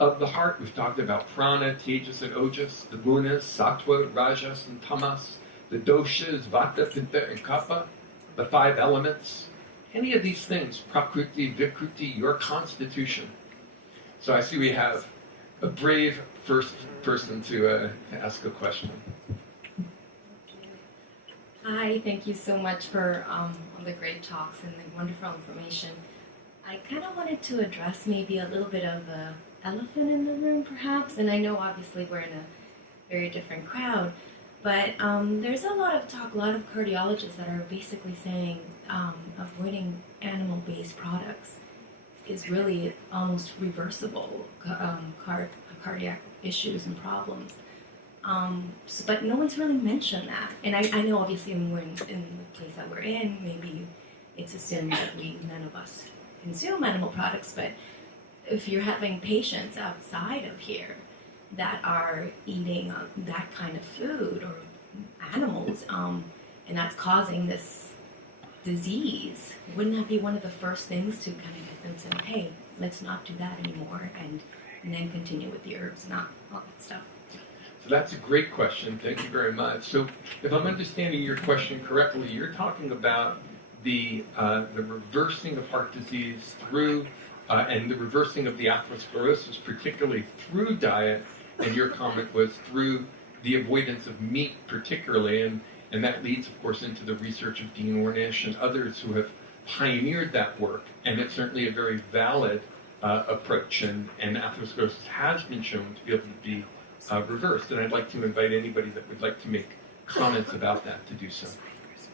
of the heart. We've talked about prana, tejas, and ojas, the gunas, sattva, rajas, and tamas, the doshas, vata, pitta, and kapha, the 5 elements. Any of these things, prakriti, vikruti, your constitution. So I see we have a brave first person to ask a question. Hi, thank you so much for all the great talks and the wonderful information. I kind of wanted to address maybe a little bit of the elephant in the room, perhaps, and I know obviously we're in a very different crowd, but there's a lot of talk, a lot of cardiologists that are basically saying avoiding animal-based products is really almost reversible cardiac issues and problems. But no one's really mentioned that. And I know obviously when we're in the place that we're in, maybe it's assumed that none of us consume animal products, but if you're having patients outside of here that are eating that kind of food or animals, and that's causing this disease, wouldn't that be one of the first things to kind of get them saying, hey, let's not do that anymore, and then continue with the herbs, not all that stuff? So that's a great question. Thank you very much. So if I'm understanding your question correctly, you're talking about the reversing of heart disease through and the reversing of the atherosclerosis, particularly through diet, and your comment was through the avoidance of meat particularly, and that leads, of course, into the research of Dean Ornish and others who have pioneered that work, and it's certainly a very valid approach, and atherosclerosis has been shown to be able to be reversed, and I'd like to invite anybody that would like to make comments about that to do so.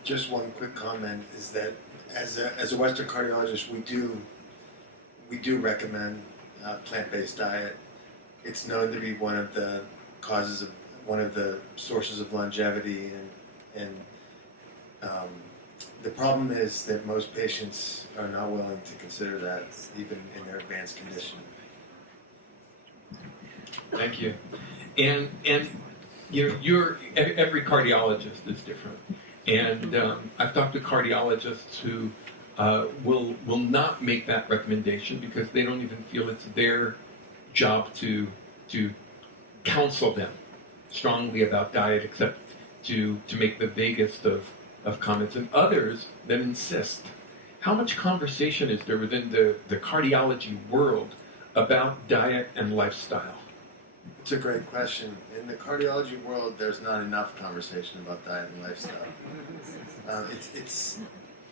Just one quick comment is that as a Western cardiologist, we do recommend plant-based diet. It's known to be one of the sources of longevity, and the problem is that most patients are not willing to consider that, even in their advanced condition. Thank you. And every cardiologist is different, and I've talked to cardiologists who will not make that recommendation because they don't even feel it's their job to counsel them strongly about diet, except to make the vaguest of comments, and others that insist. How much conversation is there within the cardiology world about diet and lifestyle? It's a great question. In the cardiology world, there's not enough conversation about diet and lifestyle. It's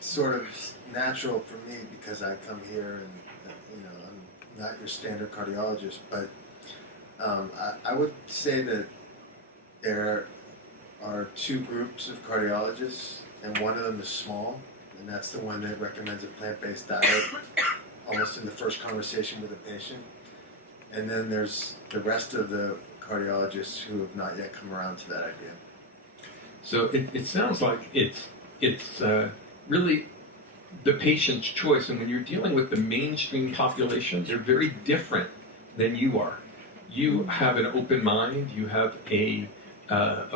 sort of natural for me because I come here and I'm not your standard cardiologist, but I would say that there are two groups of cardiologists, and one of them is small, and that's the one that recommends a plant-based diet almost in the first conversation with a patient. And then there's the rest of the cardiologists who have not yet come around to that idea. So it sounds like it's really the patient's choice, and when you're dealing with the mainstream population, they're very different than you are. You have an open mind, you have a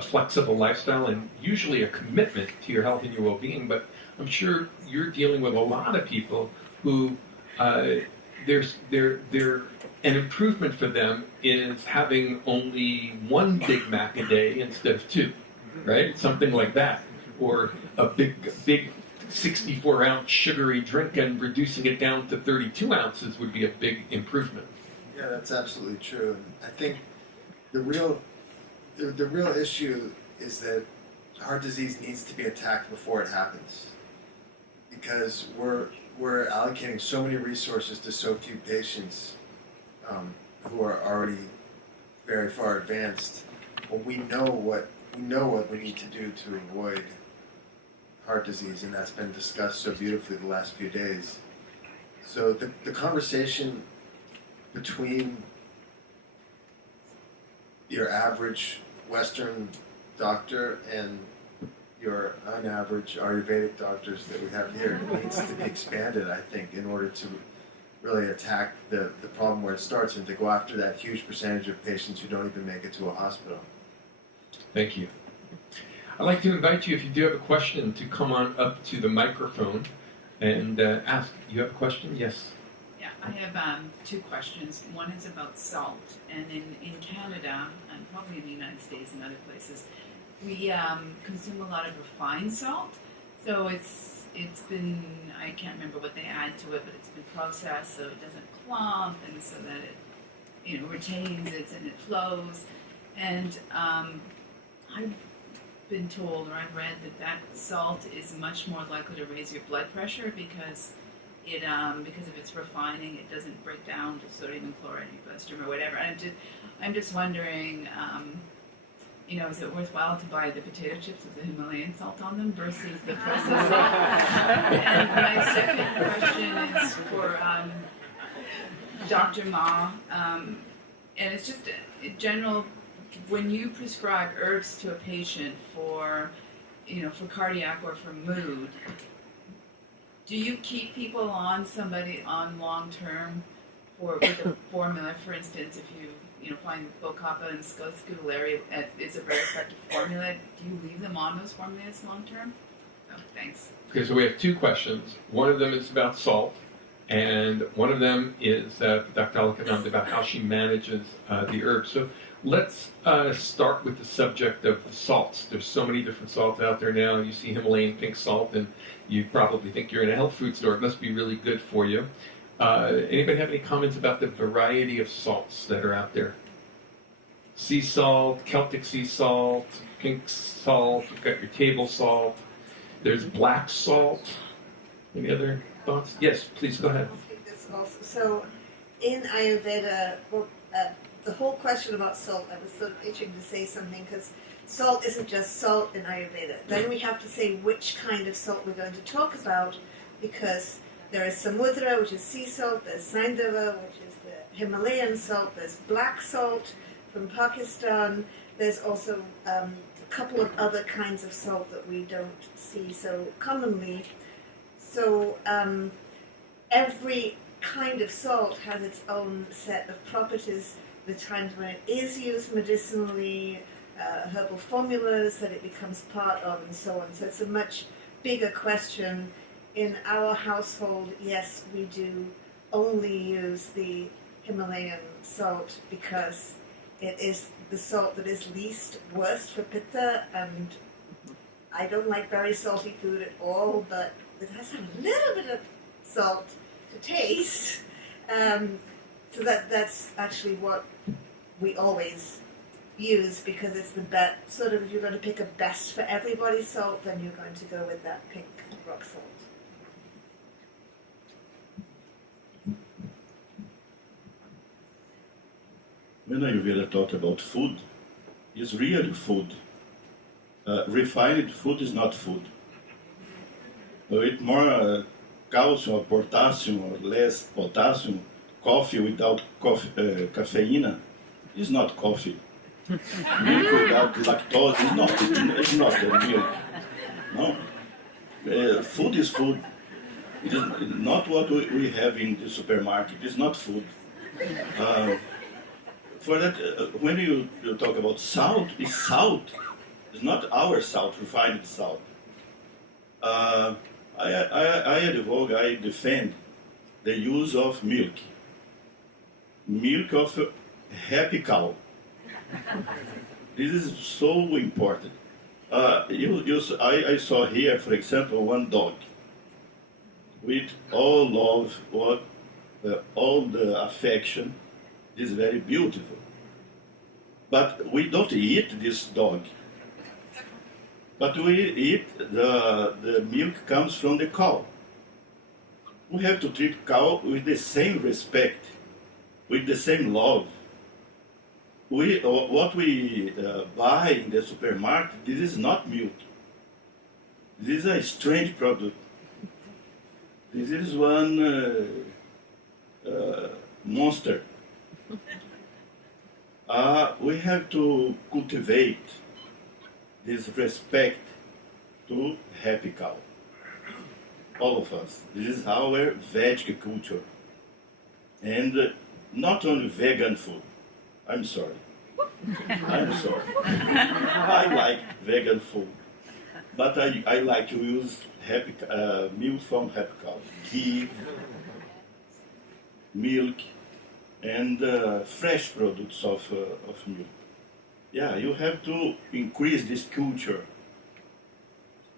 flexible lifestyle, and usually a commitment to your health and your well-being. But I'm sure you're dealing with a lot of people who an improvement for them is having only one Big Mac a day instead of two, right? Something like that, or a big 64-ounce sugary drink and reducing it down to 32 ounces would be a big improvement. Yeah, that's absolutely true. And I think the real issue is that heart disease needs to be attacked before it happens, because we're allocating so many resources to so few patients who are already very far advanced. Well, we know what we need to do to avoid heart disease, and that's been discussed so beautifully the last few days. So the conversation between your average Western doctor and your unaverage Ayurvedic doctors that we have here needs to be expanded, I think, in order to really attack the problem where it starts and to go after that huge percentage of patients who don't even make it to a hospital. Thank you. I'd like to invite you, if you do have a question, to come on up to the microphone and ask. You have a question? Yes. Yeah, I have two questions. One is about salt, and in Canada, and probably in the United States and other places, we consume a lot of refined salt. So it's been, I can't remember what they add to it, but it's been processed so it doesn't clump, and so that it retains it and it flows. And I've been told, or I've read, that salt is much more likely to raise your blood pressure because of its refining, it doesn't break down to sodium and chloride in your bloodstream or whatever. I'm just wondering, is it worthwhile to buy the potato chips with the Himalayan salt on them versus the processed salt? And my second question is for Dr. Ma, and it's just in general, when you prescribe herbs to a patient for cardiac or for mood, do you keep people on long term with a formula? For instance, if you find Bocapa and Scutellaria is a very effective formula, do you leave them on those formulas long term? Oh, thanks. Okay, so we have two questions. One of them is about salt, and one of them is Dr. Alakanand about how she manages the herbs. So let's start with the subject of the salts. There's so many different salts out there now. You see Himalayan pink salt, and you probably think you're in a health food store. It must be really good for you. Anybody have any comments about the variety of salts that are out there? Sea salt, Celtic sea salt, pink salt, you've got your table salt. There's black salt. Any other thoughts? Yes, please go ahead. I'll take this also. So in Ayurveda, the whole question about salt, I was sort of itching to say something because salt isn't just salt in Ayurveda. Then we have to say which kind of salt we're going to talk about, because there is Samudra, which is sea salt, there's Saindava, which is the Himalayan salt, there's black salt from Pakistan, there's also a couple of other kinds of salt that we don't see so commonly. So every kind of salt has its own set of properties, the times when it is used medicinally, herbal formulas that it becomes part of, and so on. So it's a much bigger question. In our household, yes, we do only use the Himalayan salt because it is the salt that is least worst for pitta, and I don't like very salty food at all, but it has a little bit of salt to taste. So that's actually what we always use, because it's the best, sort of, if you're going to pick a best for everybody salt, then you're going to go with that pink rock salt. When Ayurveda talk about food, it's really food. Refined food is not food. With more calcium or potassium or less potassium, coffee without caffeine is not coffee. Milk without lactose is not a milk. No. Food is food. It is not what we have in the supermarket. It's not food. For that, when you talk about salt, it's salt. It's not our salt, refined salt. I advocate, I defend the use of milk. Milk of a happy cow. This is so important. I saw here, for example, one dog with all love, all the affection. Is very beautiful. But we don't eat this dog. But we eat the milk comes from the cow. We have to treat cow with the same respect, with the same love. What we buy in the supermarket, this is not milk. This is a strange product. This is one monster. We have to cultivate this respect to happy cow. All of us. This is our Vedic culture. And not only vegan food. I'm sorry. I'm sorry. I like vegan food. But I like to use milk from happy cow. Ghee, milk, and fresh products of milk. Yeah, you have to increase this culture.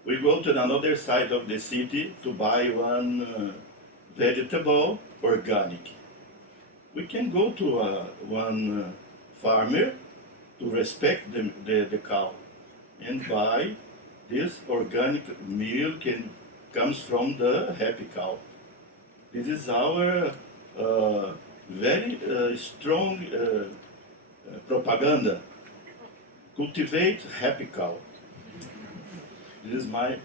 We go to another side of the city to buy one vegetable organic. We can go to one farmer to respect the cow and buy this organic milk and comes from the happy cow. This is our very strong propaganda. Cultivate happy cow. This is my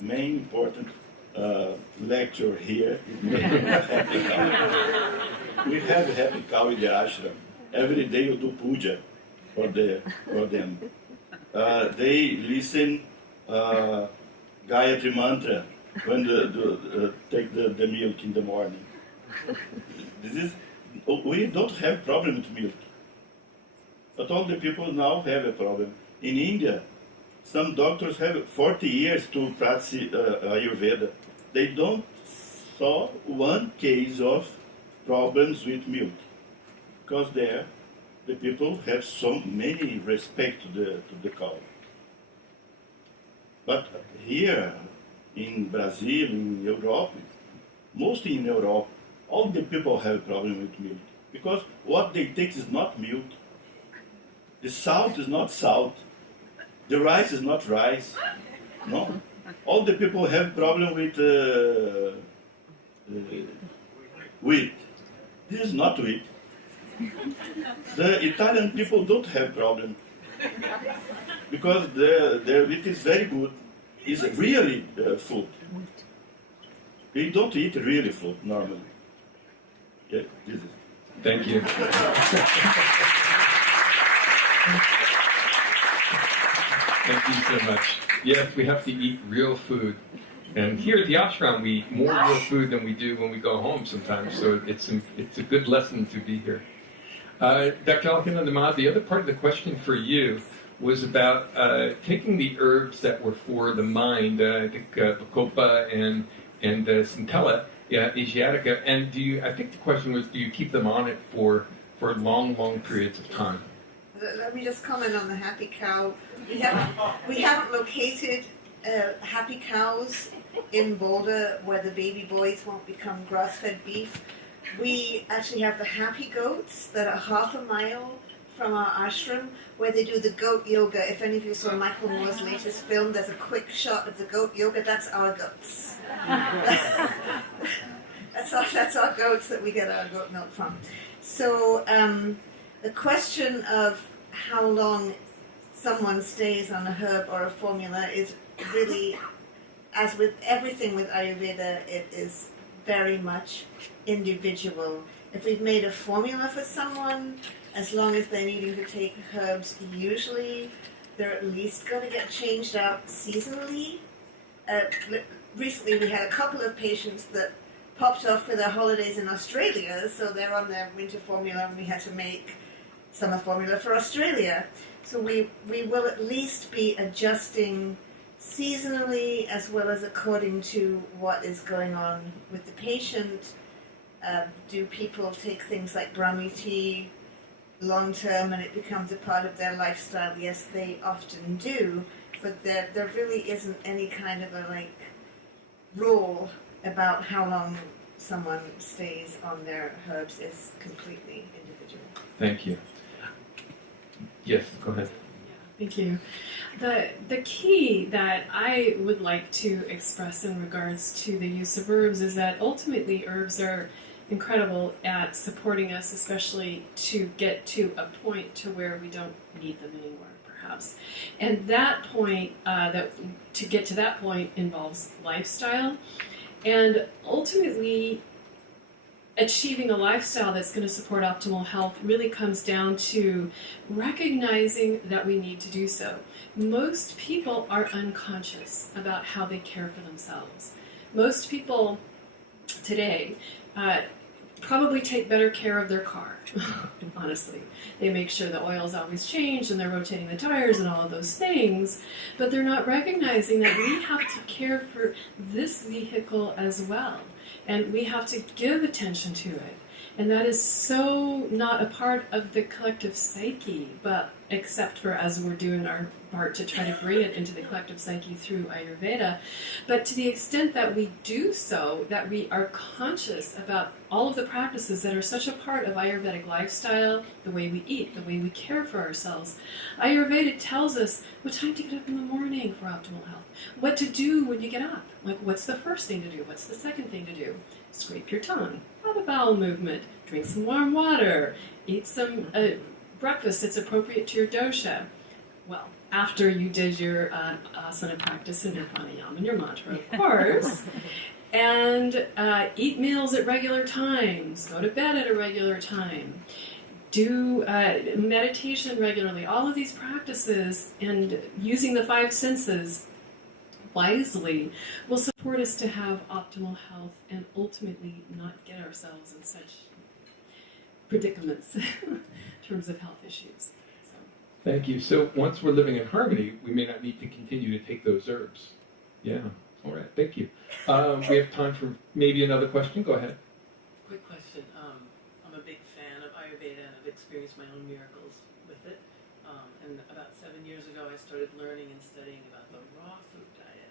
main important lecture here. Happy cow. We have happy cow in the ashram. Every day you do puja for them. They listen Gayatri mantra when take the milk in the morning. We don't have problem with milk. But all the people now have a problem. In India, some doctors have 40 years to practice Ayurveda. They don't saw one case of problems with milk. Because there, the people have so many respect to the cow. But here, in Brazil, in Europe, mostly in Europe, all the people have problem with milk. Because what they take is not milk. The salt is not salt. The rice is not rice. No. All the people have problem with wheat. This is not wheat. The Italian people don't have problem. Because their wheat is very good. It's really food. They don't eat really food normally. Yeah, this is. Thank you. Thank you so much. Yes, we have to eat real food. And here at the ashram, we eat more real food than we do when we go home sometimes. So it's a good lesson to be here. Dr. Alkanandamad, the other part of the question for you was about taking the herbs that were for the mind, I think Bacopa and Centella, Asiatica, and I think the question was, do you keep them on it for long, long periods of time? Let me just comment on the happy cow. We haven't located happy cows in Boulder where the baby boys won't become grass-fed beef. We actually have the happy goats that are half a mile from our ashram where they do the goat yoga. If any of you saw Michael Moore's latest film, there's a quick shot of the goat yoga. That's our goats. That's our goats that we get our goat milk from. So the question of how long someone stays on a herb or a formula is really, as with everything with Ayurveda, it is very much individual. If we've made a formula for someone, as long as they're needing to take herbs, usually they're at least going to get changed out seasonally. Recently we had a couple of patients that popped off for their holidays in Australia, so they're on their winter formula and we had to make summer formula for Australia. So we will at least be adjusting seasonally as well as according to what is going on with the patient. Do people take things like Brahmi tea long term and it becomes a part of their lifestyle? Yes, they often do, but there really isn't any kind of a rule about how long someone stays on their herbs. Is completely individual. Thank you. Yes, go ahead. Thank you. The key that I would like to express in regards to the use of herbs is that ultimately herbs are incredible at supporting us, especially to get to a point to where we don't need them anymore, perhaps. And that point, to get to that point involves lifestyle. And ultimately, achieving a lifestyle that's going to support optimal health really comes down to recognizing that we need to do so. Most people are unconscious about how they care for themselves. Most people today probably take better care of their car, honestly. They make sure the oil's always changed and they're rotating the tires and all of those things, but they're not recognizing that we have to care for this vehicle as well. And we have to give attention to it. And that is so not a part of the collective psyche, but except for as we're doing our part to try to bring it into the collective psyche through Ayurveda. But to the extent that we do so, that we are conscious about all of the practices that are such a part of Ayurvedic lifestyle, the way we eat, the way we care for ourselves. Ayurveda tells us what time to get up in the morning for optimal health, what to do when you get up. Like, what's the first thing to do? What's the second thing to do? Scrape your tongue, have a bowel movement, drink some warm water, eat some breakfast that's appropriate to your dosha. Well, after you did your asana practice and your pranayama and your mantra, of course, and eat meals at regular times, go to bed at a regular time, do meditation regularly. All of these practices and using the five senses wisely will support us to have optimal health and ultimately not get ourselves in such predicaments in terms of health issues. So. Thank you. So once we're living in harmony, we may not need to continue to take those herbs. Yeah. All right. Thank you. We have time for maybe another question. Go ahead. Quick question. I'm a big fan of Ayurveda and I've experienced my own miracles with it. And about 7 years ago, I started learning and studying about the raw food diet.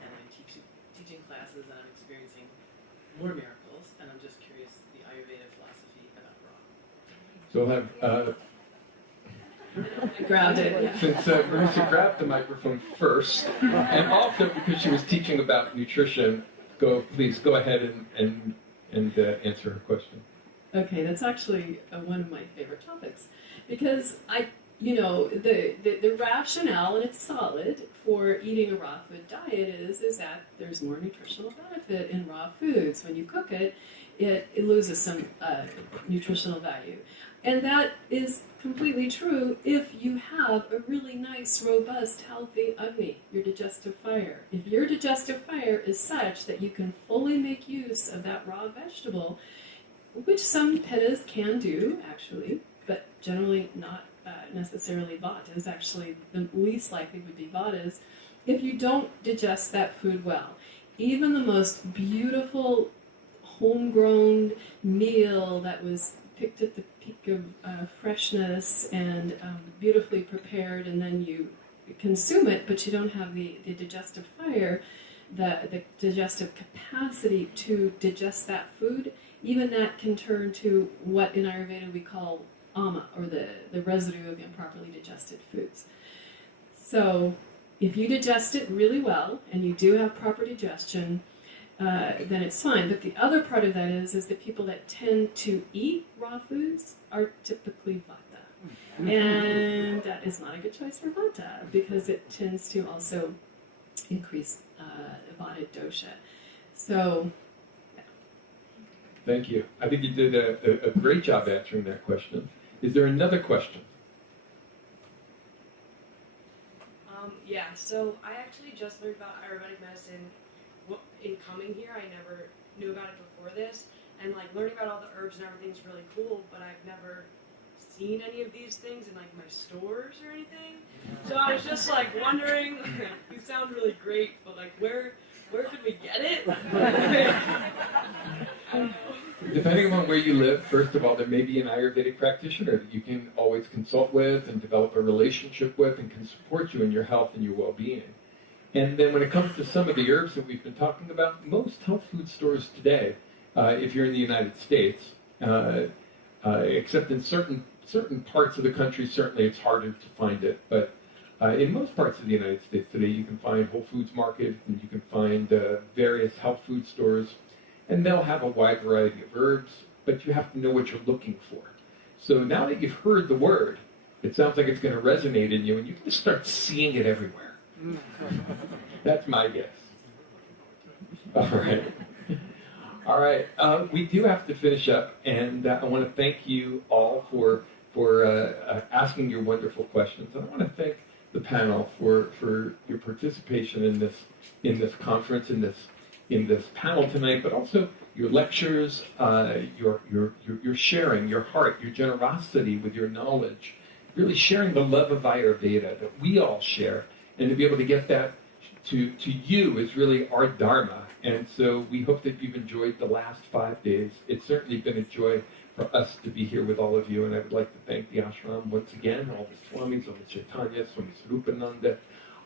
And I'm teaching classes and I'm experiencing more miracles. And I'm just curious the Ayurveda philosophy about raw. So we'll have... Grounded. Since Marisa grabbed the microphone first, and also because she was teaching about nutrition, please go ahead and answer her question. Okay, that's actually one of my favorite topics because the rationale, and it's solid, for eating a raw food diet is that there's more nutritional benefit in raw foods. When you cook it, it loses some nutritional value. And that is completely true if you have a really nice, robust, healthy Agni, your digestive fire. If your digestive fire is such that you can fully make use of that raw vegetable, which some pittas can do, actually, but generally not necessarily vatas. Actually, the least likely would be vatas if you don't digest that food well. Even the most beautiful homegrown meal that was picked at the peak of freshness and beautifully prepared, and then you consume it, but you don't have the digestive fire, the digestive capacity to digest that food, even that can turn to what in Ayurveda we call ama, or the residue of improperly digested foods. So if you digest it really well, and you do have proper digestion, then it's fine. But the other part of that is that people that tend to eat raw foods are typically vata. And that is not a good choice for vata, because it tends to also increase vata dosha. So, Thank you. I think you did a great job answering that question. Is there another question? Yeah, so I actually just learned about Ayurvedic medicine in coming here. I never knew about it before this, and like learning about all the herbs and everything is really cool, but I've never seen any of these things in like my stores or anything. So I was just like wondering, you sound really great, but like where could we get it? I don't know. Depending on where you live, first of all, there may be an Ayurvedic practitioner that you can always consult with and develop a relationship with and can support you in your health and your well-being. And then when it comes to some of the herbs that we've been talking about, most health food stores today, if you're in the United States, except in certain parts of the country, certainly it's harder to find it, but in most parts of the United States today, you can find Whole Foods Market, and you can find various health food stores, and they'll have a wide variety of herbs, but you have to know what you're looking for. So now that you've heard the word, it sounds like it's going to resonate in you, and you can just start seeing it everywhere. That's my guess. All right. All right. We do have to finish up, and I want to thank you all for asking your wonderful questions. And I want to thank the panel for your participation in this conference, in this panel tonight, but also your lectures, your sharing, your heart, your generosity with your knowledge, really sharing the love of Ayurveda that we all share, and to be able to get that to you is really our dharma. And so we hope that you've enjoyed the last 5 days. It's certainly been a joy for us to be here with all of you, and I would like to thank the ashram once again, all the Swamis, all the Chaitanya, Swami Sarupananda,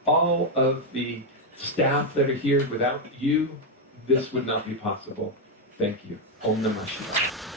all of the staff that are here. Without you, this would not be possible. Thank you. Om Namah Shivaya.